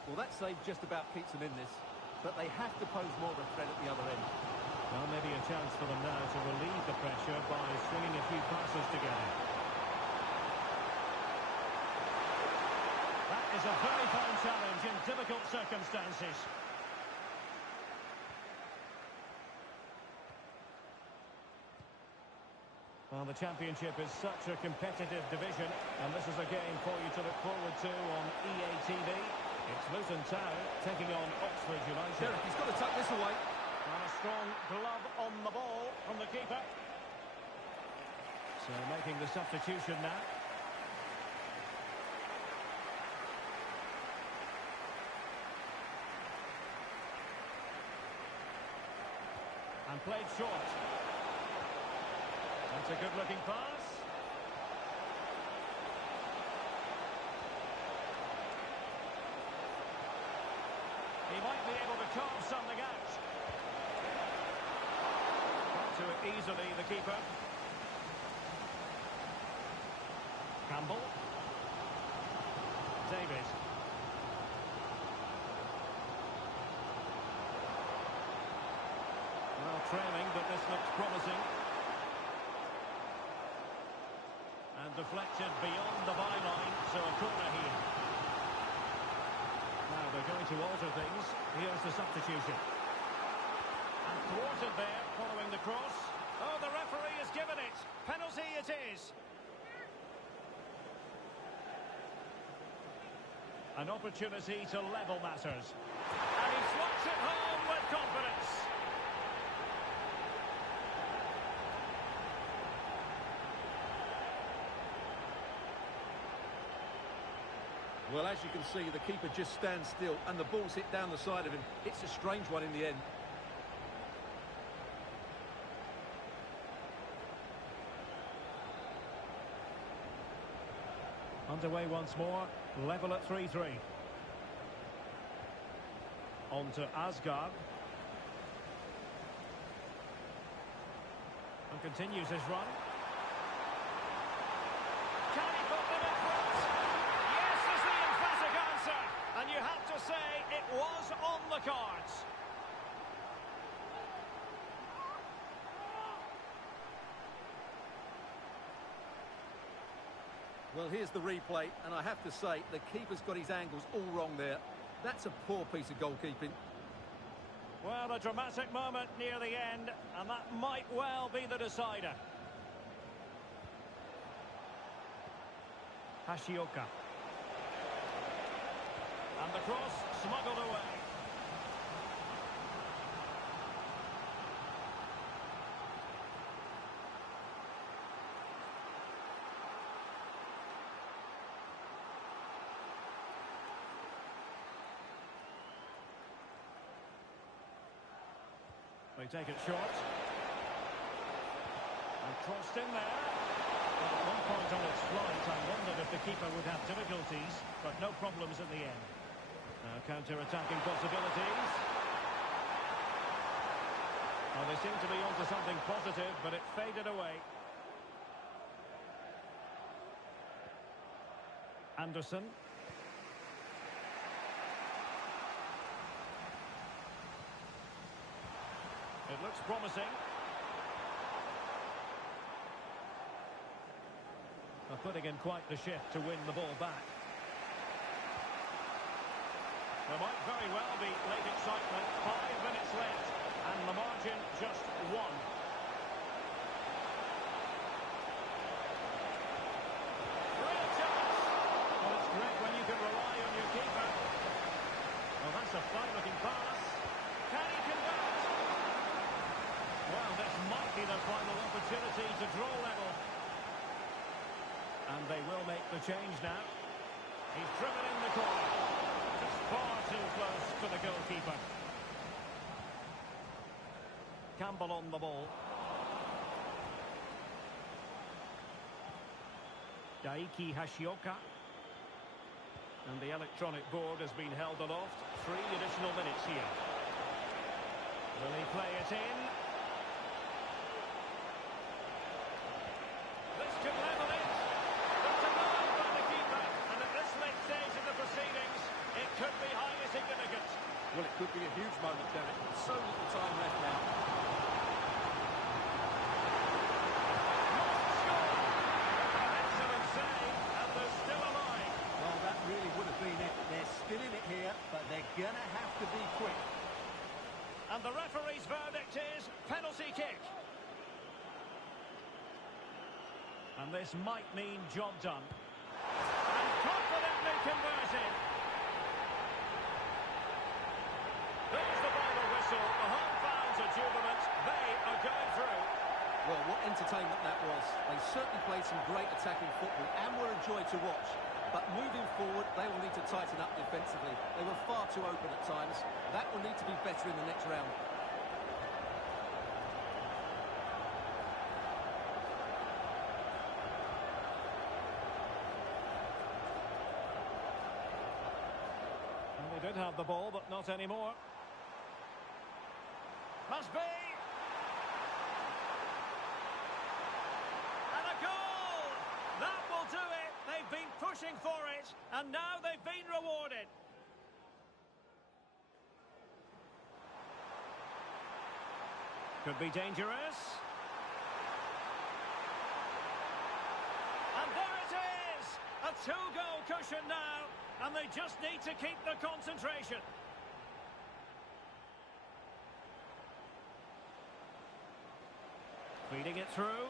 Well, that save just about keeps them in this, but they have to pose more of a threat at the other end. Well, maybe a chance for them now to relieve the pressure by swinging a few passes together. That is a very fine challenge in difficult circumstances. Well, the Championship is such a competitive division, and this is a game for you to look forward to on EA TV. It's Luton Town taking on Oxford United. Derek, he's got to tuck this away. And a strong glove on the ball from the keeper. So making the substitution now. And played short. That's a good-looking pass. He might be able to carve something out. Got to it easily, the keeper. Campbell. David. Well, trailing, but this looks promising. And deflected beyond the byline, so a corner here. Now they're going to alter things. Here's the substitution. And thwarted there, following the cross. Oh, the referee has given it. Penalty it is. An opportunity to level matters. And he slots it home with confidence. Well, as you can see, the keeper just stands still and the ball's hit down the side of him. It's a strange one in the end. Underway once more, level at 3-3. On to Asgard. And continues his run. Can he put them in front? Yes, is the emphatic answer. And you have to say it was on the cards. Well, here's the replay, and I have to say, the keeper's got his angles all wrong there. That's a poor piece of goalkeeping. Well, a dramatic moment near the end, and that might well be the decider. Hashioka. And the cross smuggled away. They take it short. And crossed in there. Well, at one point on its flight, I wondered if the keeper would have difficulties, but no problems in the end. Now counter-attacking possibilities. Well, they seem to be onto something positive, but it faded away. Anderson. looks promising. They're putting in quite the shift to win the ball back. There might very well be late excitement. 5 minutes left, and the margin just 1. Real chance. Well, it's great when you can rely on your keeper. Well, that's a fine-looking pass. Can he convert? Well, this might be the final opportunity to draw level. And they will make the change now. He's driven in the corner. Just far too close to the goalkeeper. Campbell on the ball. Daiki Hashioka. And the electronic board has been held aloft. 3 additional minutes here. Will he play it in? This could level it. But denied by the keeper. And at this late stage of the proceedings, it could be highly significant. Well, it could be a huge moment, Derek. So little time left now. Must score. An excellent save, and they're still alive. Well, that really would have been it. They're still in it here, but they're going to have to be quick. And the referee's verdict is penalty kick. And this might mean job done. And confidently converted. There's the final whistle. The home fans are jubilant. They are going through. Well, what entertainment that was. They certainly played some great attacking football and were a joy to watch. But moving forward, they will need to tighten up defensively. They were far too open at times. That will need to be better in the next round. And they did have the ball, but not anymore. Must be. And a goal! That will do it. They've been pushing for it, and now they've been rewarded. Could be dangerous. And there it is! A 2-goal cushion now, and they just need to keep the concentration. Feeding it through.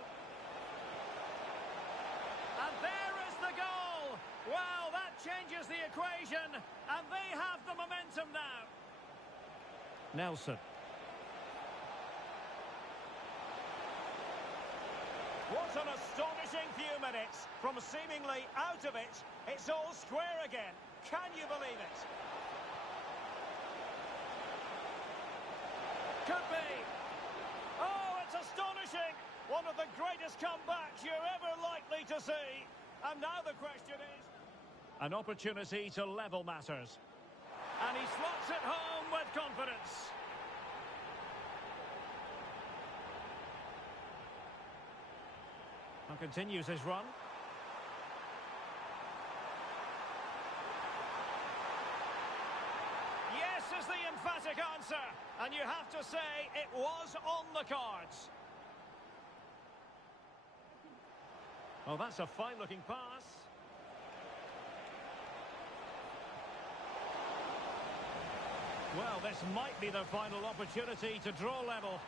And there is the goal! Well, that changes the equation, and they have the momentum now. Nelson. What an astonishing few minutes. From seemingly out of it, it's all square again. Can you believe it? Could be. Oh, it's astonishing. One of the greatest comebacks you're ever likely to see. And now the question is... An opportunity to level matters. And he slots it home with confidence. And continues his run. Yes is the emphatic answer. And you have to say it was on the cards. Oh, that's a fine-looking pass. Well, this might be the final opportunity to draw level.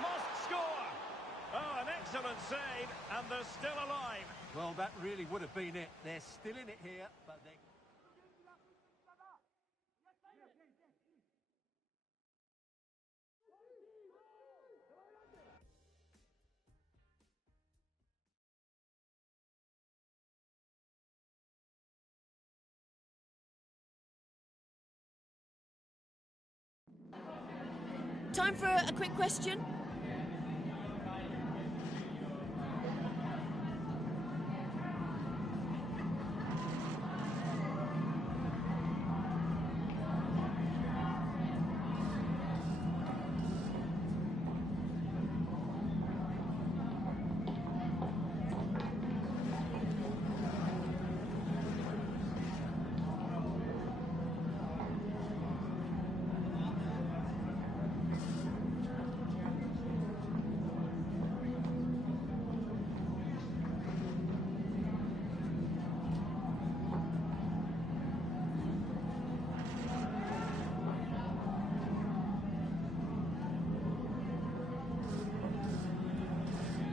Must score! Oh, an excellent save, and they're still alive. Well, that really would have been it. They're still in it here, but they... Time for a quick question.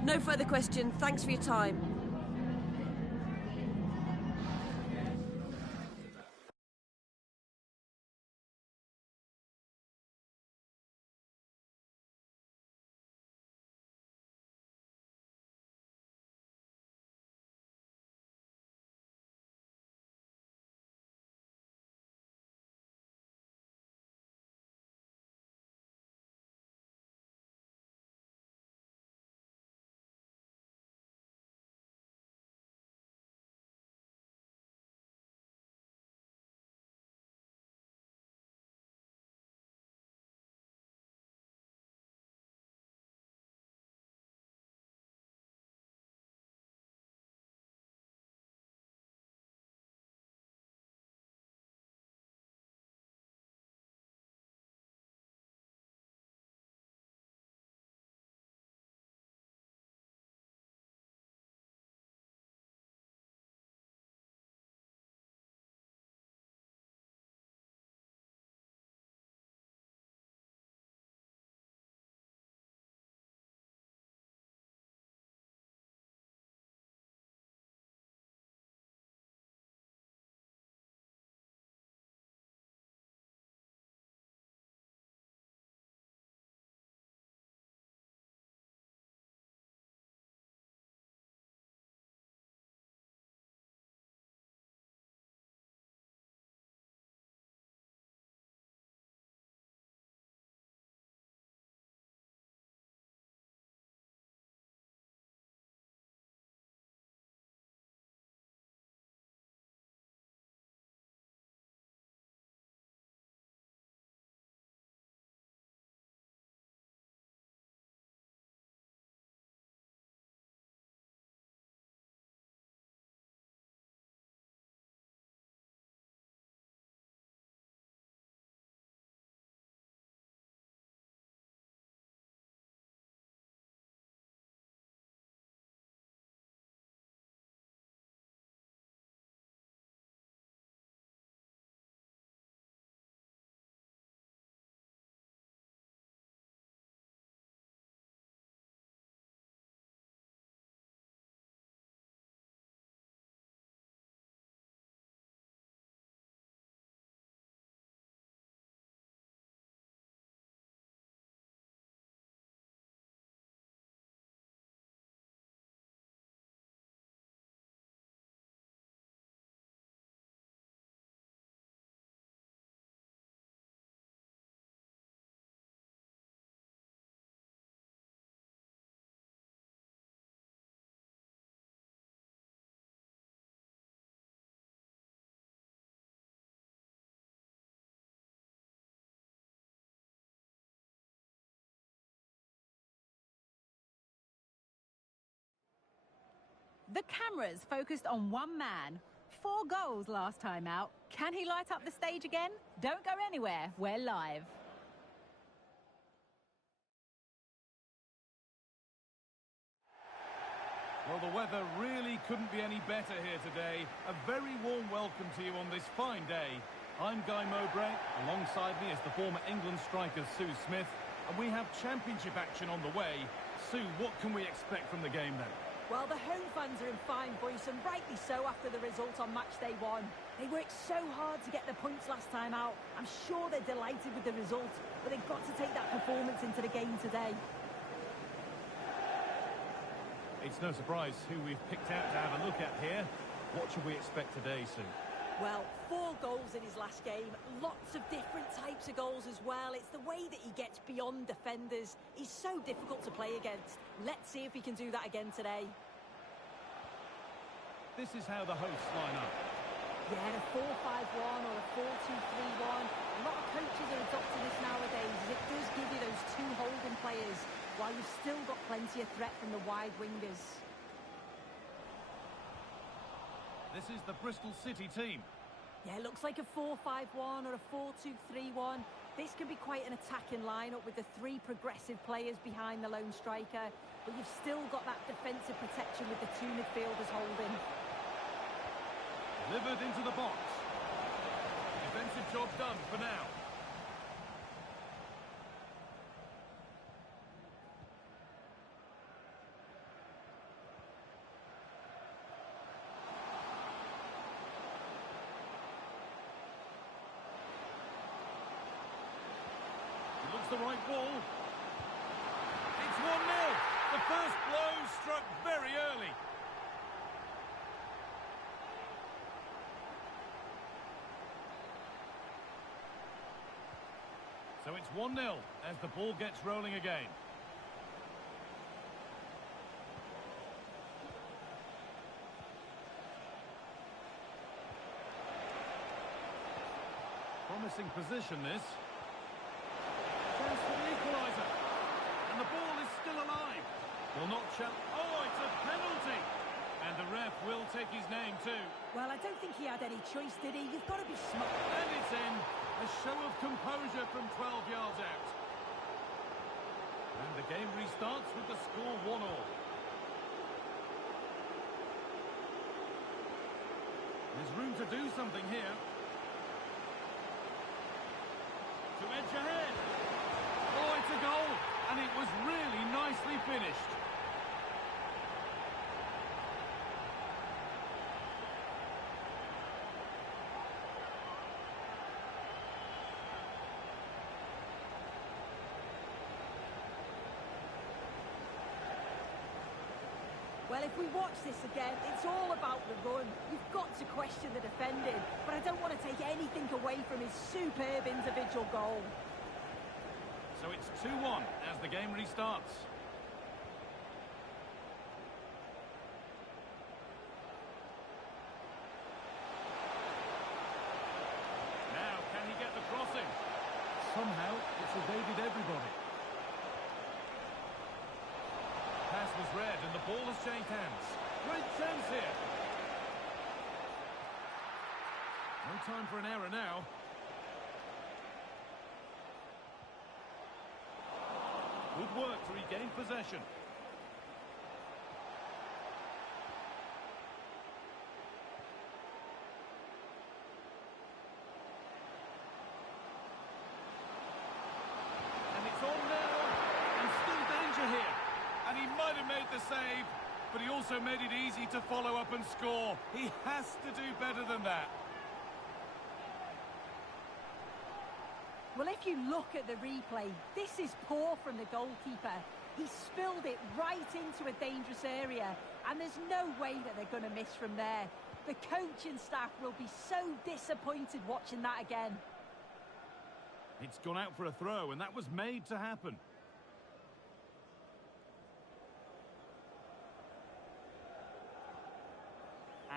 No further question. Thanks for your time. The cameras focused on one man. 4 goals last time out. Can he light up the stage again? Don't go anywhere. We're live. Well, the weather really couldn't be any better here today. A very warm welcome to you on this fine day. I'm Guy Mowbray. Alongside me is the former England striker Sue Smith. And we have championship action on the way. Sue, what can we expect from the game then? Well, the home fans are in fine voice, and rightly so after the result on match day 1. They worked so hard to get the points last time out. I'm sure they're delighted with the result, but they've got to take that performance into the game today. It's no surprise who we've picked out to have a look at here. What should we expect today, Sue? Well, 4 goals in his last game. Lots of different types of goals as well. It's the way that he gets beyond defenders. He's so difficult to play against. Let's see if he can do that again today. This is how the hosts line up. Yeah, a 4-5-1 or a 4-2-3-1. A lot of coaches are adopting this nowadays, as it does give you those 2 holding players, while you've still got plenty of threat from the wide wingers. This is the Bristol City team. Yeah, it looks like a 4-5-1 or a 4-2-3-1. This can be quite an attacking lineup with the 3 progressive players behind the lone striker, but you've still got that defensive protection with the 2 midfielders holding. Delivered into the box. Defensive job done for now. the right ball. It's 1-0. The first blow struck very early. So it's 1-0 as the ball gets rolling again. Promising position, this. Chance for the equaliser. And the ball is still alive. Will not challenge. Oh, it's a penalty. And the ref will take his name too. Well, I don't think he had any choice, did he? You've got to be smart. And it's in. A show of composure from 12 yards out. And the game restarts with the score 1-1. There's room to do something here. To edge ahead. Oh, it's a goal. And it was really nicely finished. Well, if we watch this again, it's all about the run. You've got to question the defending, but I don't want to take anything away from his superb individual goal. So it's 2-1 as the game restarts. Now, can he get the crossing? Somehow, it's evaded everybody. Pass was read and the ball has changed hands. Great chance here. No time for an error now. Good work to regain possession. And it's on now. And still danger here. And he might have made the save, but he also made it easy to follow up and score. He has to do better than that. Well, if you look at the replay, this is poor from the goalkeeper. He spilled it right into a dangerous area, and there's no way that they're going to miss from there. The coaching staff will be so disappointed watching that again. It's gone out for a throw, and that was made to happen.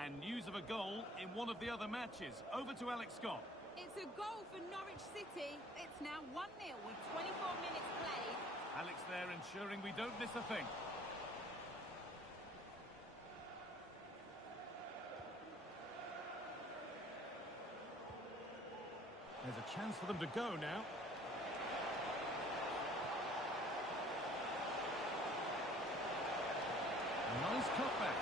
And news of a goal in one of the other matches. Over to Alex Scott. It's a goal for Norwich City. It's now 1-0 with 24 minutes played. Alex there ensuring we don't miss a thing. There's a chance for them to go now. A nice cutback.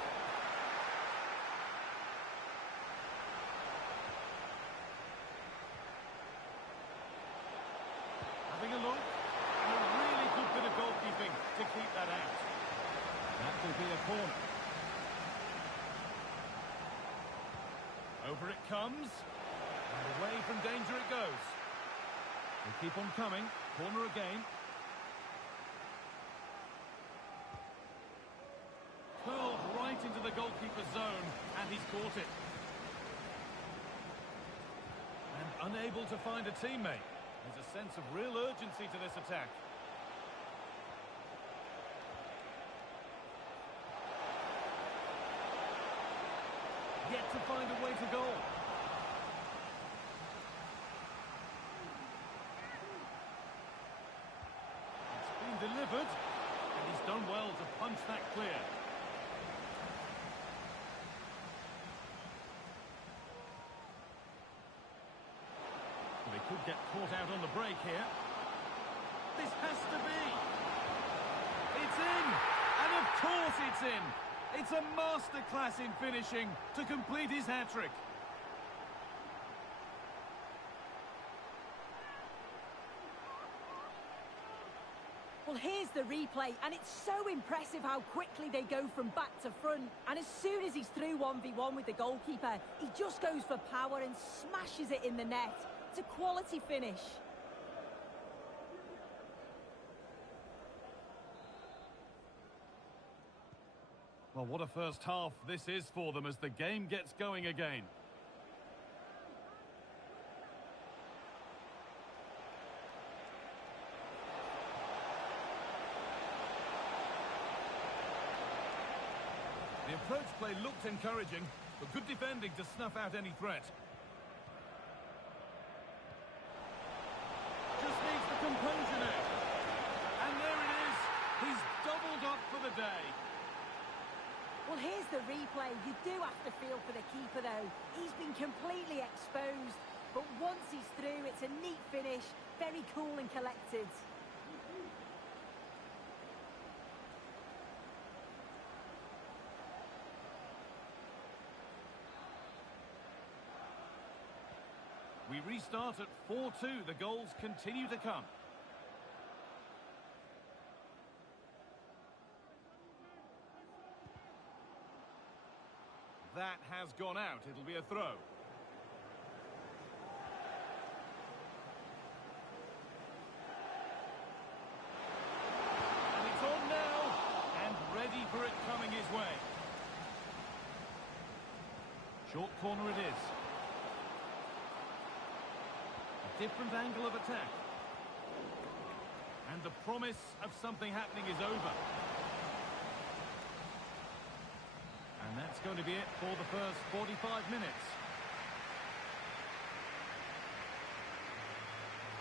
Having a look, and a really good bit of goalkeeping to keep that out. That will be a corner. Over it comes, and away from danger it goes. They keep on coming, corner again. Curled right into the goalkeeper's zone, and he's caught it. And unable to find a teammate. There's a sense of real urgency to this attack. Yet to find a way to goal. It's been delivered, and he's done well to punch that clear. They could get caught out on the break here. This has to be. It's in! And of course it's in! It's a masterclass in finishing to complete his hat-trick. Well, here's the replay, and it's so impressive how quickly they go from back to front. And as soon as he's through 1v1 with the goalkeeper, he just goes for power and smashes it in the net. It's a quality finish. Well, what a first half this is for them as the game gets going again. The approach play looked encouraging, but good defending to snuff out any threat. Just needs the composure now. And there it is. He's doubled up for the day. Well, here's the replay. You do have to feel for the keeper, though. He's been completely exposed. But once he's through, it's a neat finish. Very cool and collected. We restart at 4-2. The goals continue to come. That has gone out. It'll be a throw. And it's on now. And ready for it coming his way. Short corner it is. Different angle of attack. And the promise of something happening is over. And that's going to be it for the first 45 minutes.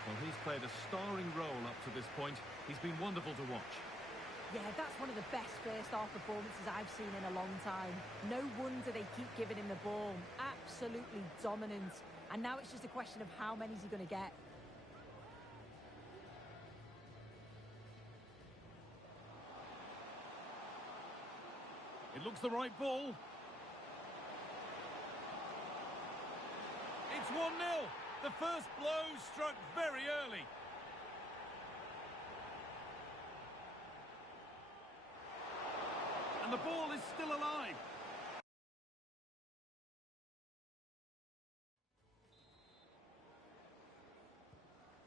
Well, he's played a starring role up to this point. He's been wonderful to watch. Yeah, that's one of the best first-half performances I've seen in a long time. No wonder they keep giving him the ball. Absolutely dominant. And now it's just a question of how many is he going to get. It looks the right ball. It's 1-0. The first blow struck very early. And the ball is still alive.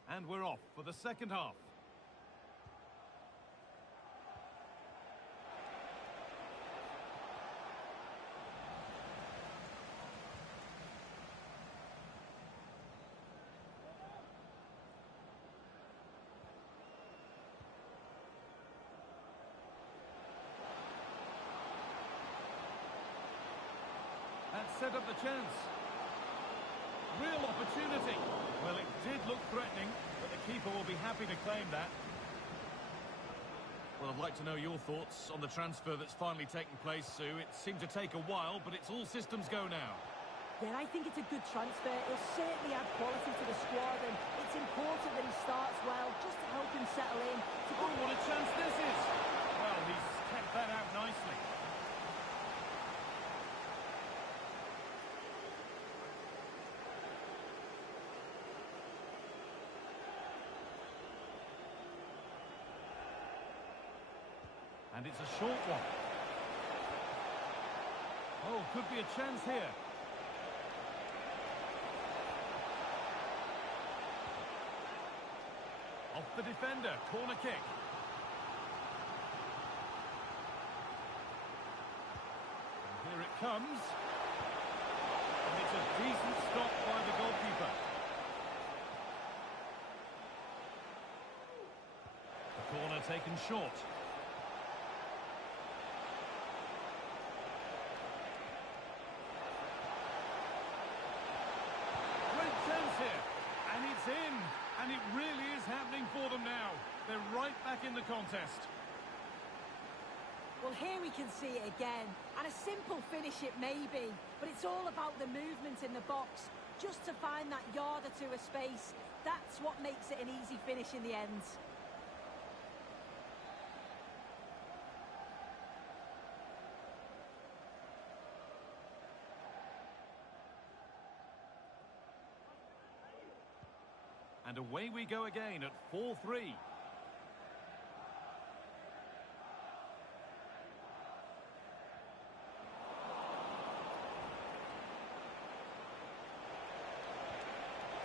And we're off for the second half. That set up the chance. Real opportunity. Well, it did look threatening, but the keeper will be happy to claim that. Well, I'd like to know your thoughts on the transfer that's finally taken place, Sue. It seemed to take a while, but it's all systems go now. Yeah, I think it's a good transfer. It'll certainly add quality to the squad, and it's important that he starts well, just to help him settle in. Oh, what a chance this is! Well, he's kept that out nicely. And it's a short one. Oh, could be a chance here. Off the defender, corner kick. And here it comes. And it's a decent stop by the goalkeeper. The corner taken short. In, and it really is happening for them now. They're right back in the contest. Well, here we can see it again, and a simple finish it may be, but it's all about the movement in the box, just to find that yard or two of space. That's what makes it an easy finish in the end. And away we go again at 4-3.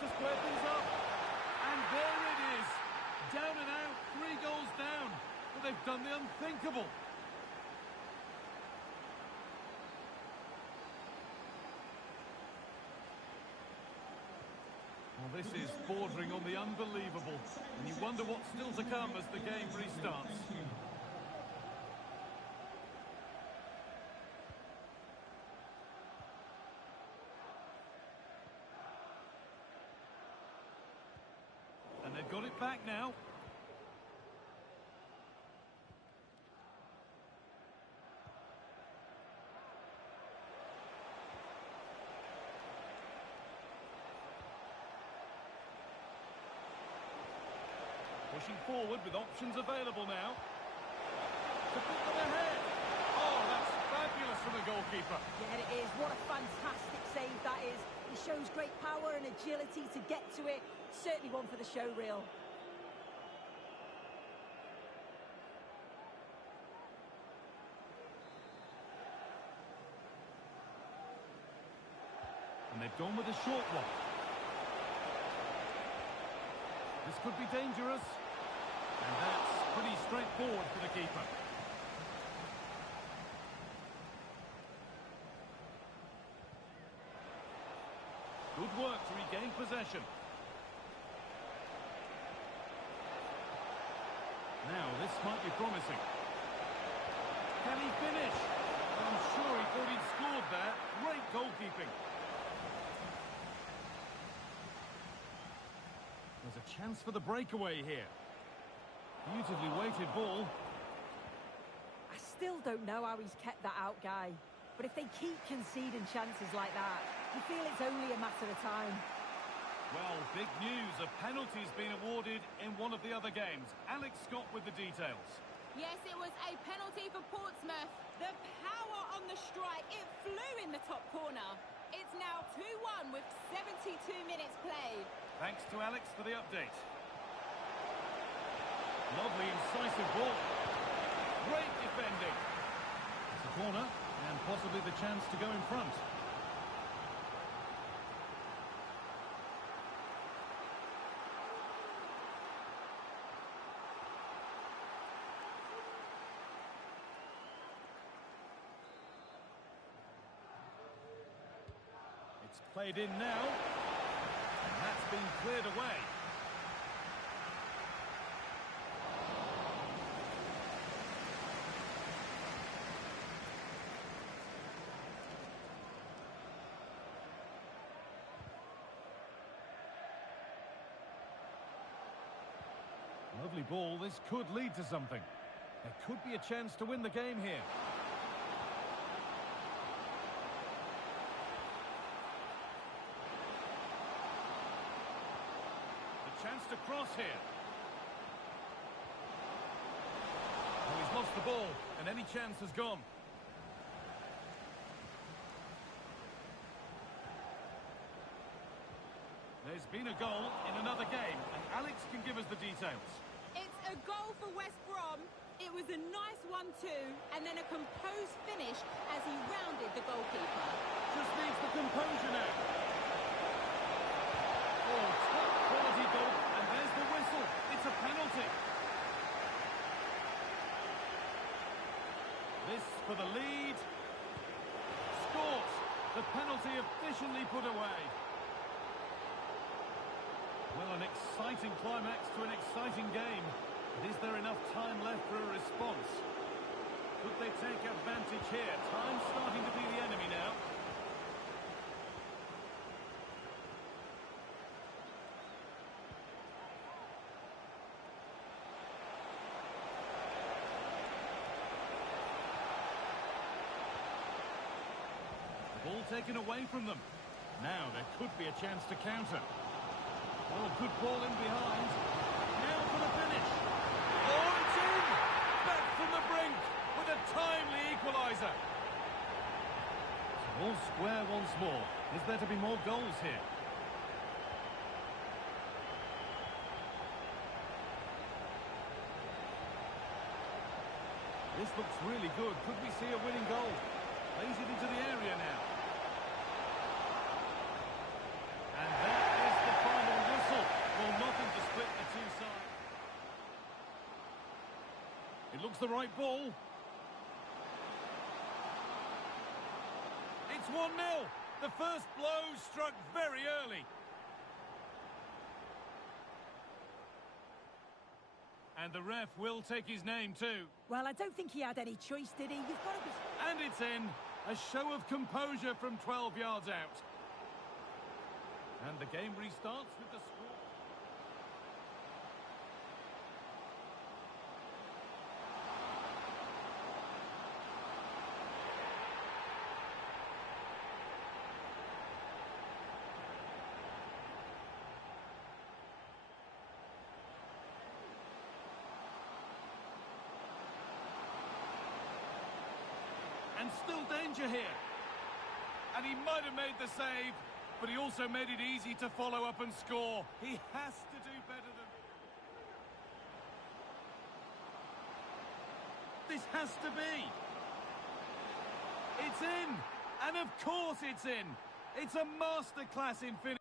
To square things up. And there it is. Down and out, 3 goals down. But they've done the unthinkable. This is bordering on the unbelievable, and you wonder what's still to come as the game restarts. And they've got it back now. Pushing forward with options available now. To put them ahead. Oh, that's fabulous from the goalkeeper. Yeah, it is. What a fantastic save that is. He shows great power and agility to get to it. Certainly one for the show reel. And they've gone with a short one. This could be dangerous. And that's pretty straightforward for the keeper. Good work to regain possession. Now, this might be promising. Can he finish? I'm sure he thought he'd scored there. Great goalkeeping. There's a chance for the breakaway here. Beautifully weighted ball. I still don't know how he's kept that out, Guy. But if they keep conceding chances like that, you feel it's only a matter of time. Well, big news. A penalty's been awarded in one of the other games. Alex Scott with the details. Yes, it was a penalty for Portsmouth. The power on the strike, it flew in the top corner. It's now 2-1 with 72 minutes played. Thanks to Alex for the update. Lovely, incisive ball. Great defending. It's a corner, and possibly the chance to go in front. It's played in now. And that's been cleared away. Lovely ball. This could lead to something. There could be a chance to win the game here. The chance to cross here. Oh, he's lost the ball, and any chance has gone. There's been a goal in another game, and Alex can give us the details. It's a goal for West Brom. It was a nice 1-2, and then a composed finish as he rounded the goalkeeper. Just needs the composure now. Oh, top quality goal, and there's the whistle. It's a penalty. This for the lead. Scores. The penalty efficiently put away. Well, an exciting climax to an exciting game. But is there enough time left for a response? Could they take advantage here? Time's starting to be the enemy now. The ball taken away from them. Now there could be a chance to counter. Oh, good ball in behind. Now for the finish. Oh, it's in! Back from the brink with a timely equaliser. All square once more. Is there to be more goals here? This looks really good. Could we see a winning goal? Plays it into the area now. And that is the final whistle. Well, nothing to split the two sides. It looks the right ball. It's 1-0. The first blow struck very early. And the ref will take his name too. Well, I don't think he had any choice, did he? You've got to be... And it's in. A show of composure from 12 yards out. And the game restarts with the score. And still danger here. And he might have made the save, but he also made it easy to follow up and score. He has to do better than... This has to be. It's in. And of course it's in. It's a masterclass in finishing.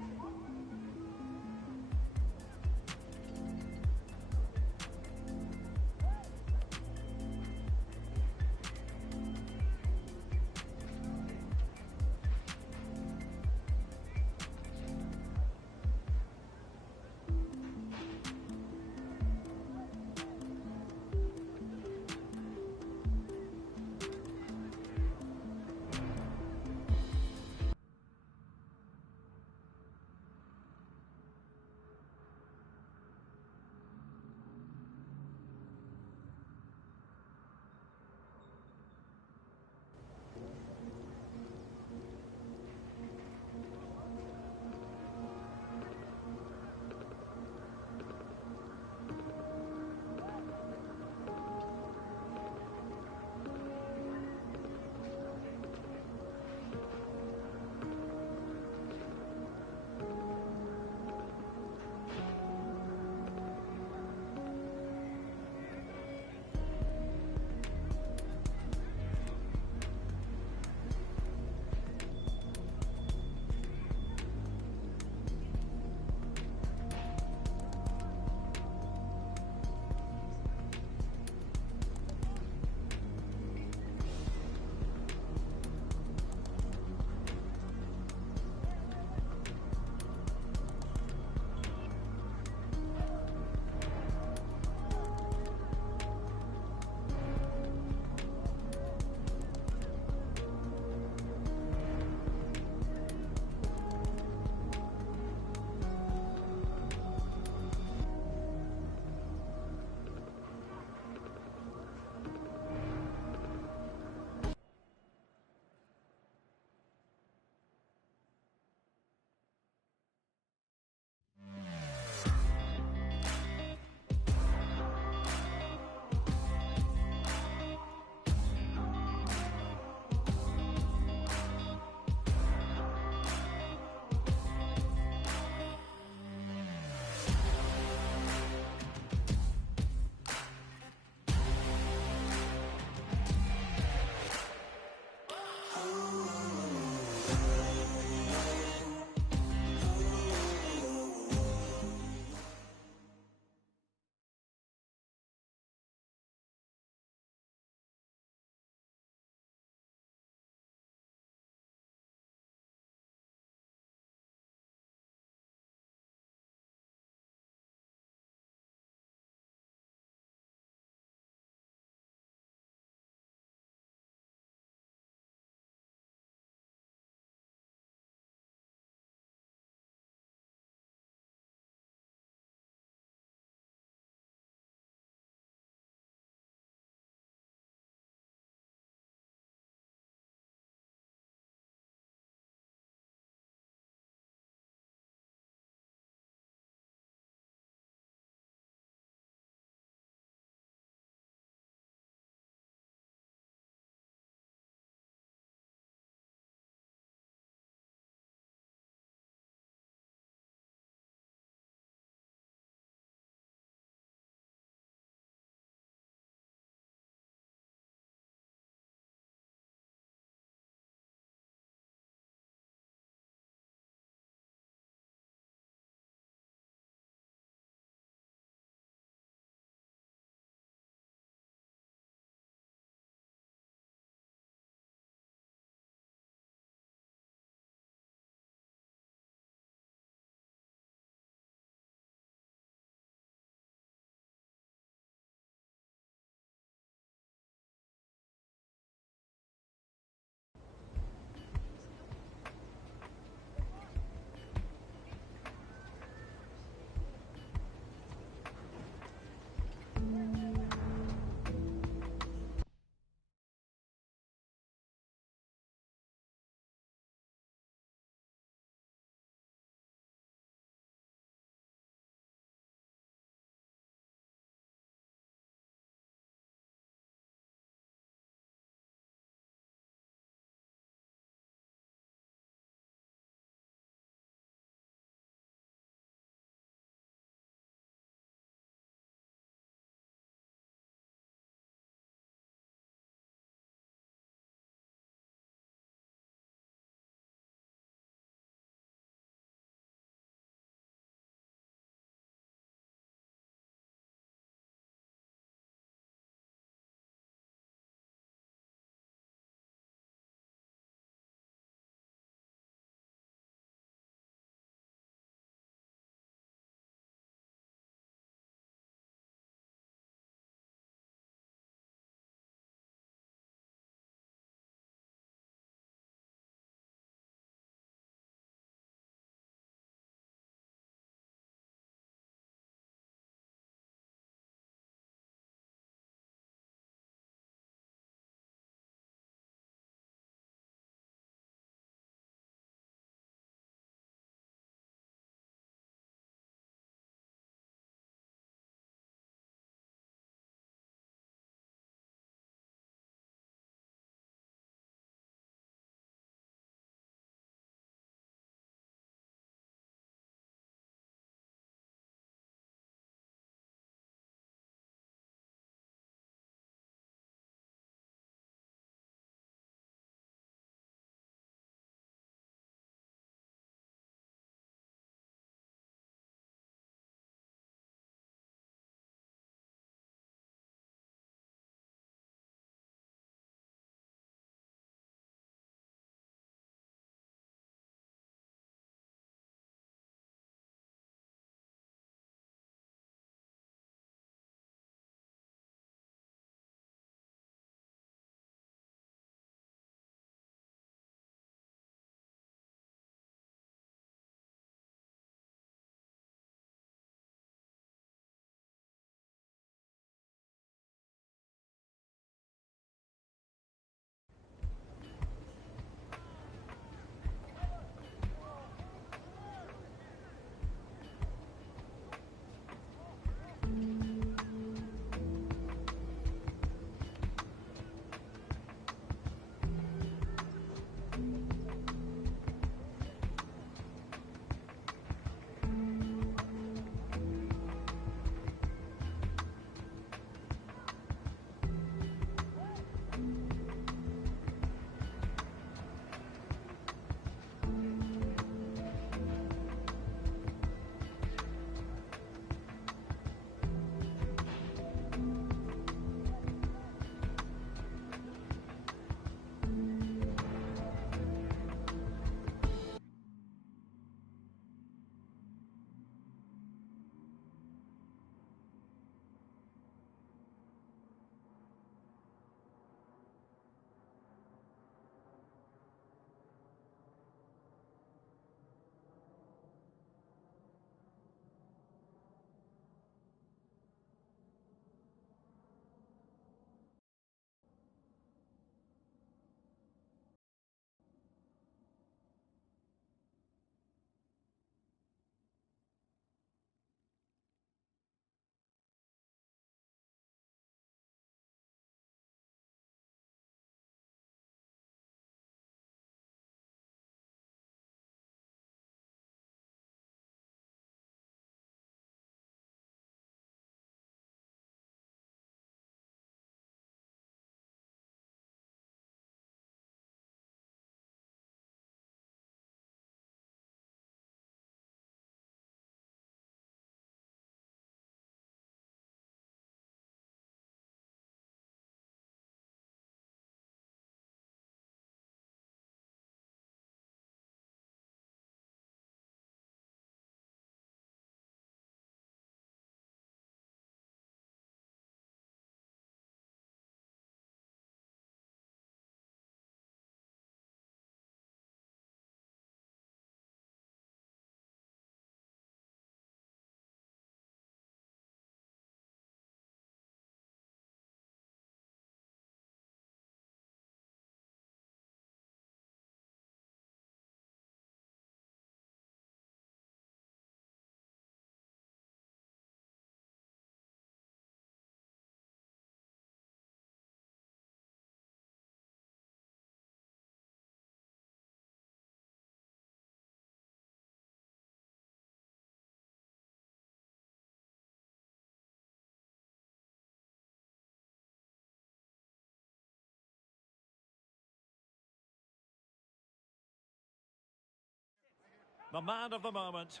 The man of the moment.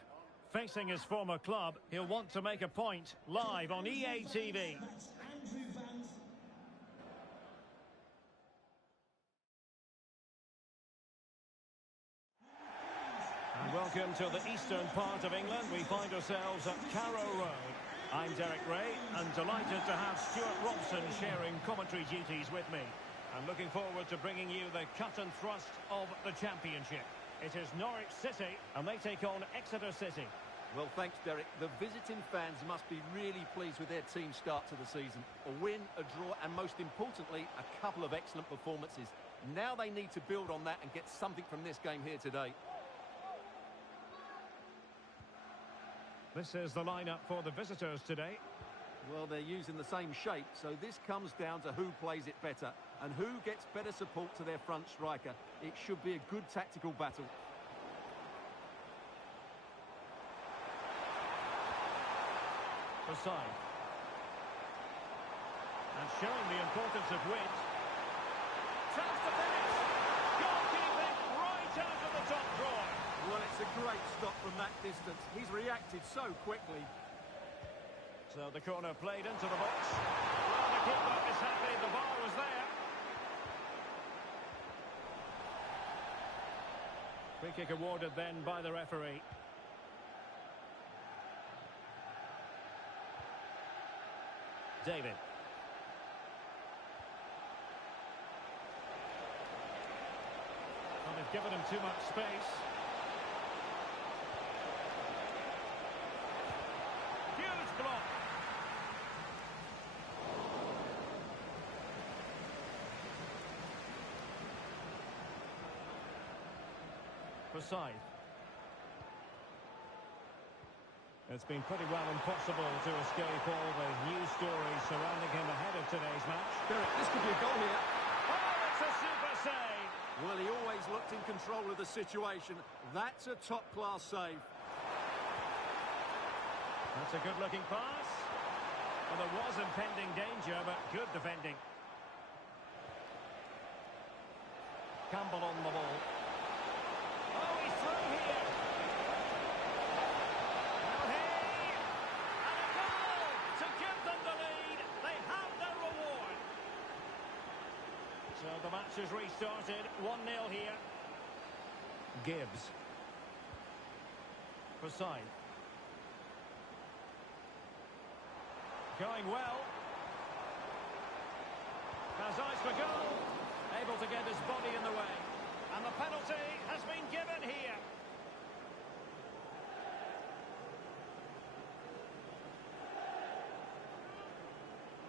Facing his former club, he'll want to make a point live on EA TV. And welcome to the eastern part of England. We find ourselves at Carrera Road. I'm Derek Ray, and delighted to have Stuart Robson sharing commentary duties with me. I'm looking forward to bringing you the cut and thrust of the championship. It is Norwich City, and they take on Exeter City. Well, thanks, Derek. The visiting fans must be really pleased with their team's start to the season. A win, a draw, and most importantly, a couple of excellent performances. Now they need to build on that and get something from this game here today. This is the lineup for the visitors today. Well, they're using the same shape, so this comes down to who plays it better and who gets better support to their front striker. It should be a good tactical battle. Pasar. And showing the importance of width. Chance to finish. Goalkeeping right out of the top drawer. Well, it's a great stop from that distance. He's reacted so quickly. So the corner played into the box. Well, the keeper is happy the ball was there. Free kick awarded then by the referee. David. Well, they've given him too much space. Huge block. Pasar. It's been pretty well impossible to escape all the news stories surrounding him ahead of today's match. Derek, this could be a goal here. Oh, it's a super save! Well, he always looked in control of the situation. That's a top-class save. That's a good-looking pass. Well, there was impending danger, but good defending. Campbell on the ball. Oh, he's through here. So the match has restarted, 1-0 here. Gibbs. Pasar. Going well. Has eyes for goal. Able to get his body in the way. And the penalty has been given here.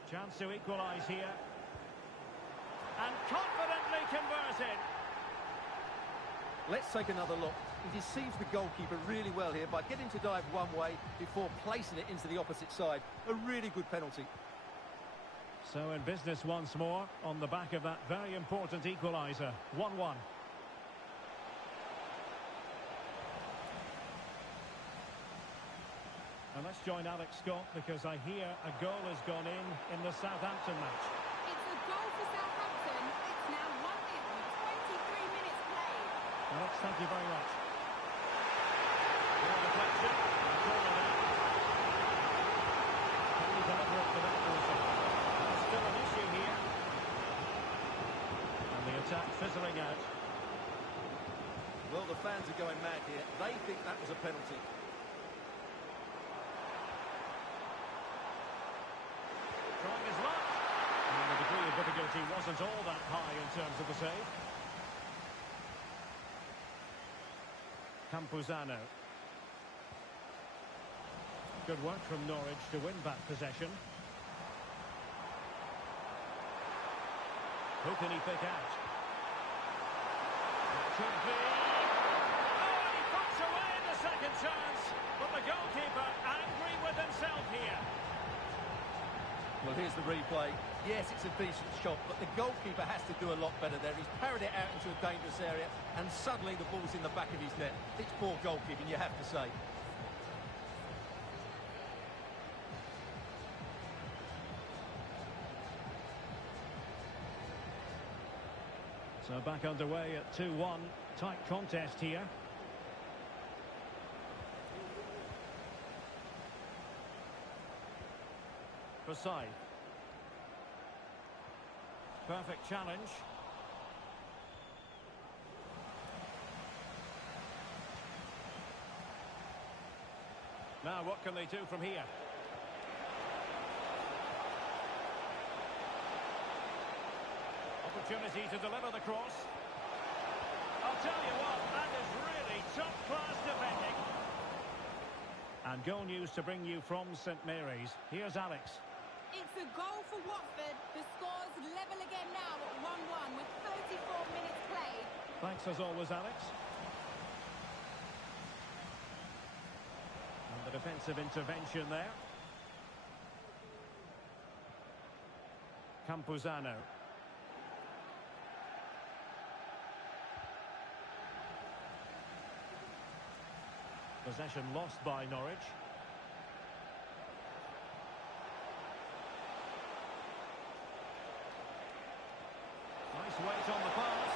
Chance to equalise here. And confidently converted. Let's take another look. He deceives the goalkeeper really well here by getting to dive one way before placing it into the opposite side. A really good penalty. So in business once more on the back of that very important equaliser. 1-1. And let's join Alex Scott because I hear a goal has gone in the Southampton match. It's a goal for Southampton. It's now 1-0 with 23 minutes played. Alex, thank you very much. Well, deflection. Corner there. Can you deliver it to that person? There's still an issue here. And the attack fizzling out. Well, the fans are going mad here. They think that was a penalty. Trying his luck. And the degree of difficulty wasn't all that high in terms of the save. Campuzano. Good work from Norwich to win back possession. Who can he pick out? It could be... Oh, and he puts away the second chance. But the goalkeeper angry with himself here. Well, here's the replay. Yes, it's a decent shot, but the goalkeeper has to do a lot better there. He's parried it out into a dangerous area, and suddenly the ball's in the back of his net. It's poor goalkeeping, you have to say. So back underway at 2-1. Tight contest here. for side. Perfect challenge. Now, what can they do from here? Opportunity to deliver the cross. I'll tell you what, that is really top-class defending. And goal news to bring you from St Mary's. Here's Alex. It's a goal for Watford. The score's level again now at 1-1 with 34 minutes played. Thanks as always, Alex. And the defensive intervention there. Campuzano. Possession lost by Norwich. Nice weight on the pass.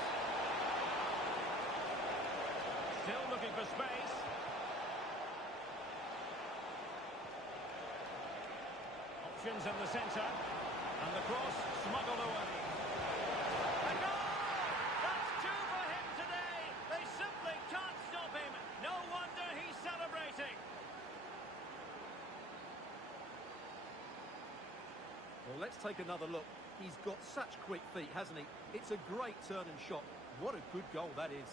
Still looking for space. Options in the centre. And the cross smuggled away. A goal! That's two for him today. They simply can't stop him. No wonder he's celebrating. Well, let's take another look. He's got such quick feet, hasn't he? It's a great turn and shot. What a good goal that is.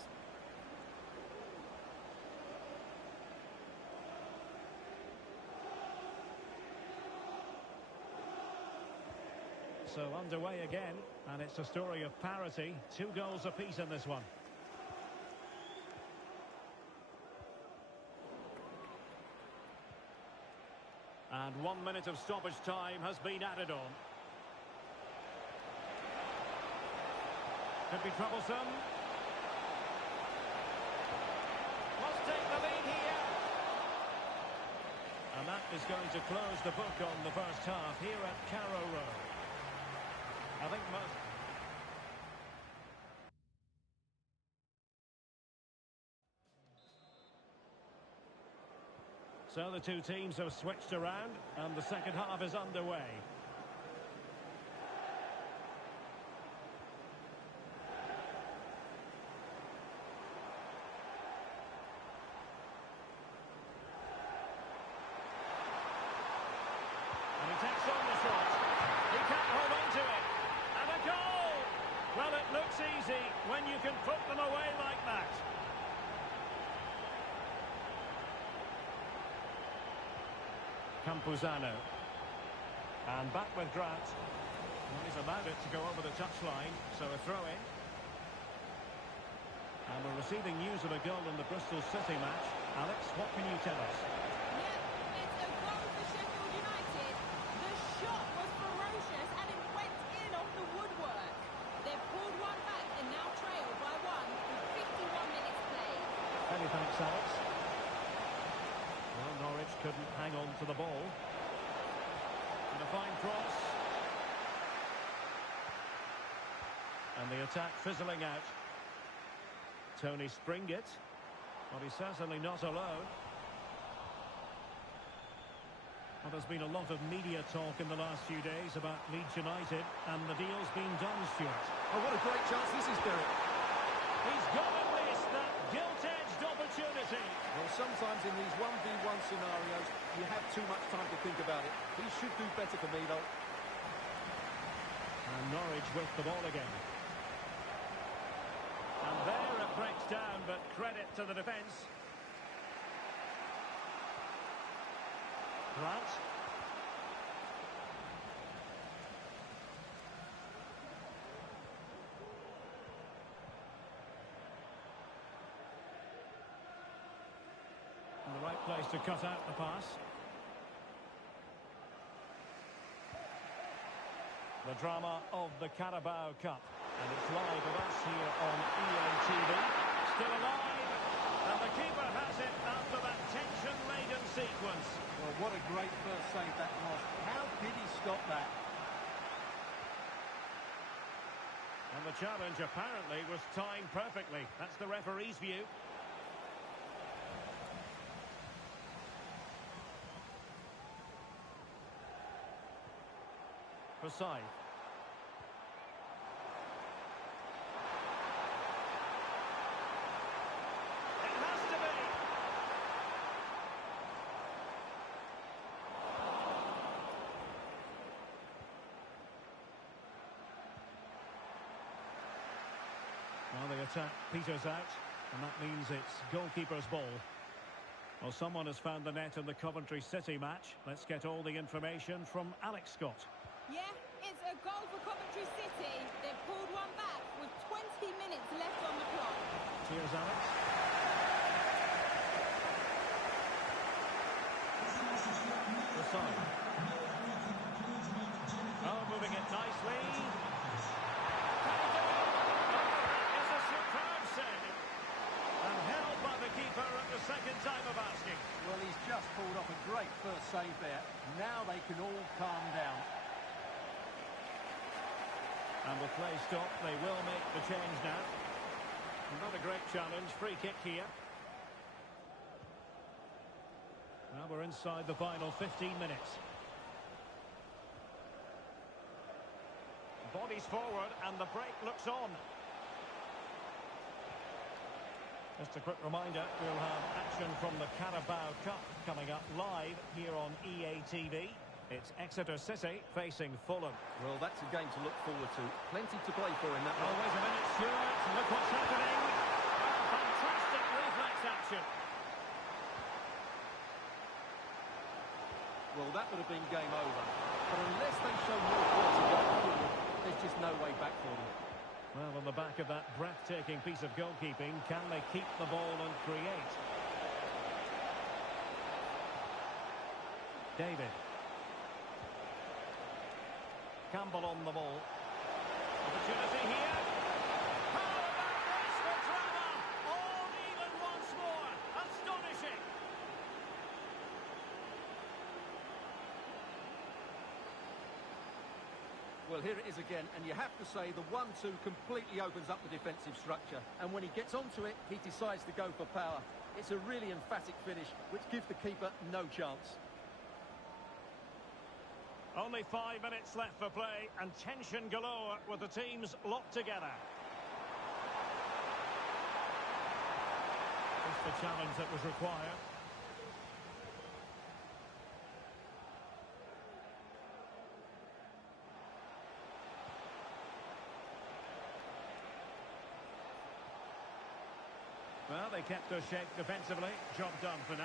So underway again, and it's a story of parity. 2 goals apiece in this one. And 1 minute of stoppage time has been added on. Could be troublesome. Must take the lead here. And that is going to close the book on the first half here at Carrera. I think most... So the two teams have switched around and the second half is underway. And he takes on the shot. He can't hold on to it. And a goal! Well, it looks easy when you can put them away like that. Campuzano. And back with Grant. Well, he's allowed it to go over the touchline, so a throw-in. And we're receiving news of a goal in the Bristol City match. Alex, what can you tell us? Yep, it's a goal for Sheffield United. The shot was ferocious and it went in off the woodwork. They've pulled one back and now trail by 1 with 51 minutes played. Many thanks, Alex. Well, Norwich couldn't hang on to the ball. And a fine cross. And the attack fizzling out. Tony Springett. Well, he's certainly not alone. Well, there's been a lot of media talk in the last few days about Leeds United, and the deal's been done, Stuart. Oh, what a great chance this is, Derek. He's got to miss that gilt-edged opportunity. Well, sometimes in these 1v1 scenarios, you have too much time to think about it. He should do better for me, though. And Norwich with the ball again. And there it breaks down, but credit to the defence. Grant. And the right place to cut out the pass. The drama of the Carabao Cup. And it's live with us here on EA TV. Still alive. And the keeper has it after that tension-laden sequence. Well, what a great first save that was. How did he stop that? And the challenge apparently was timed perfectly. That's the referee's view. side. It has to be. Well, the attack peters out, and that means it's goalkeeper's ball. Well, someone has found the net in the Coventry City match. Let's get all the information from Alex Scott. Yeah, it's a goal for Coventry City. They've pulled one back with 20 minutes left on the clock. Cheers, Alex. The side. Oh, moving it nicely. Can he do it? Oh, it is a superb save. And held by the keeper at the second time of asking. Well, he's just pulled off a great first save there. Now they can all calm down. And with play stopped, they will make the change now. Not a great challenge. Free kick here. Now we're inside the final 15 minutes. Bodies forward and the break looks on. Just a quick reminder, we'll have action from the Carabao Cup coming up live here on EA TV. It's Exeter City facing Fulham. Well, that's a game to look forward to. Plenty to play for in that one. Oh, wait a minute, Stuart. Look what's happening. Oh, fantastic reflex action. Well, that would have been game over. But unless they show more quality going forward, there's just no way back for them. Well, on the back of that breathtaking piece of goalkeeping, can they keep the ball and create? David. Campbell on the ball. Opportunity here. How about this for drama? All even once more. Astonishing. Well, here it is again, and you have to say the 1-2 completely opens up the defensive structure. And when he gets onto it, he decides to go for power. It's a really emphatic finish, which gives the keeper no chance. Only 5 minutes left for play, and tension galore with the teams locked together. Just the challenge that was required. Well, they kept their shape defensively. Job done for now.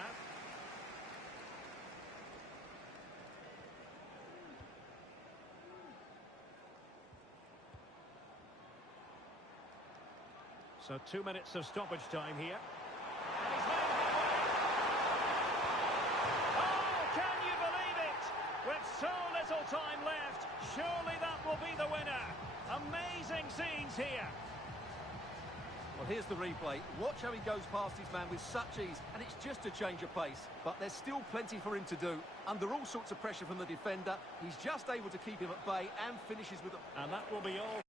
So 2 minutes of stoppage time here. And he's made headway. Oh, can you believe it? With so little time left, surely that will be the winner. Amazing scenes here. Well, here's the replay. Watch how he goes past his man with such ease, and it's just a change of pace. But there's still plenty for him to do. Under all sorts of pressure from the defender, he's just able to keep him at bay and finishes with a... And that will be all.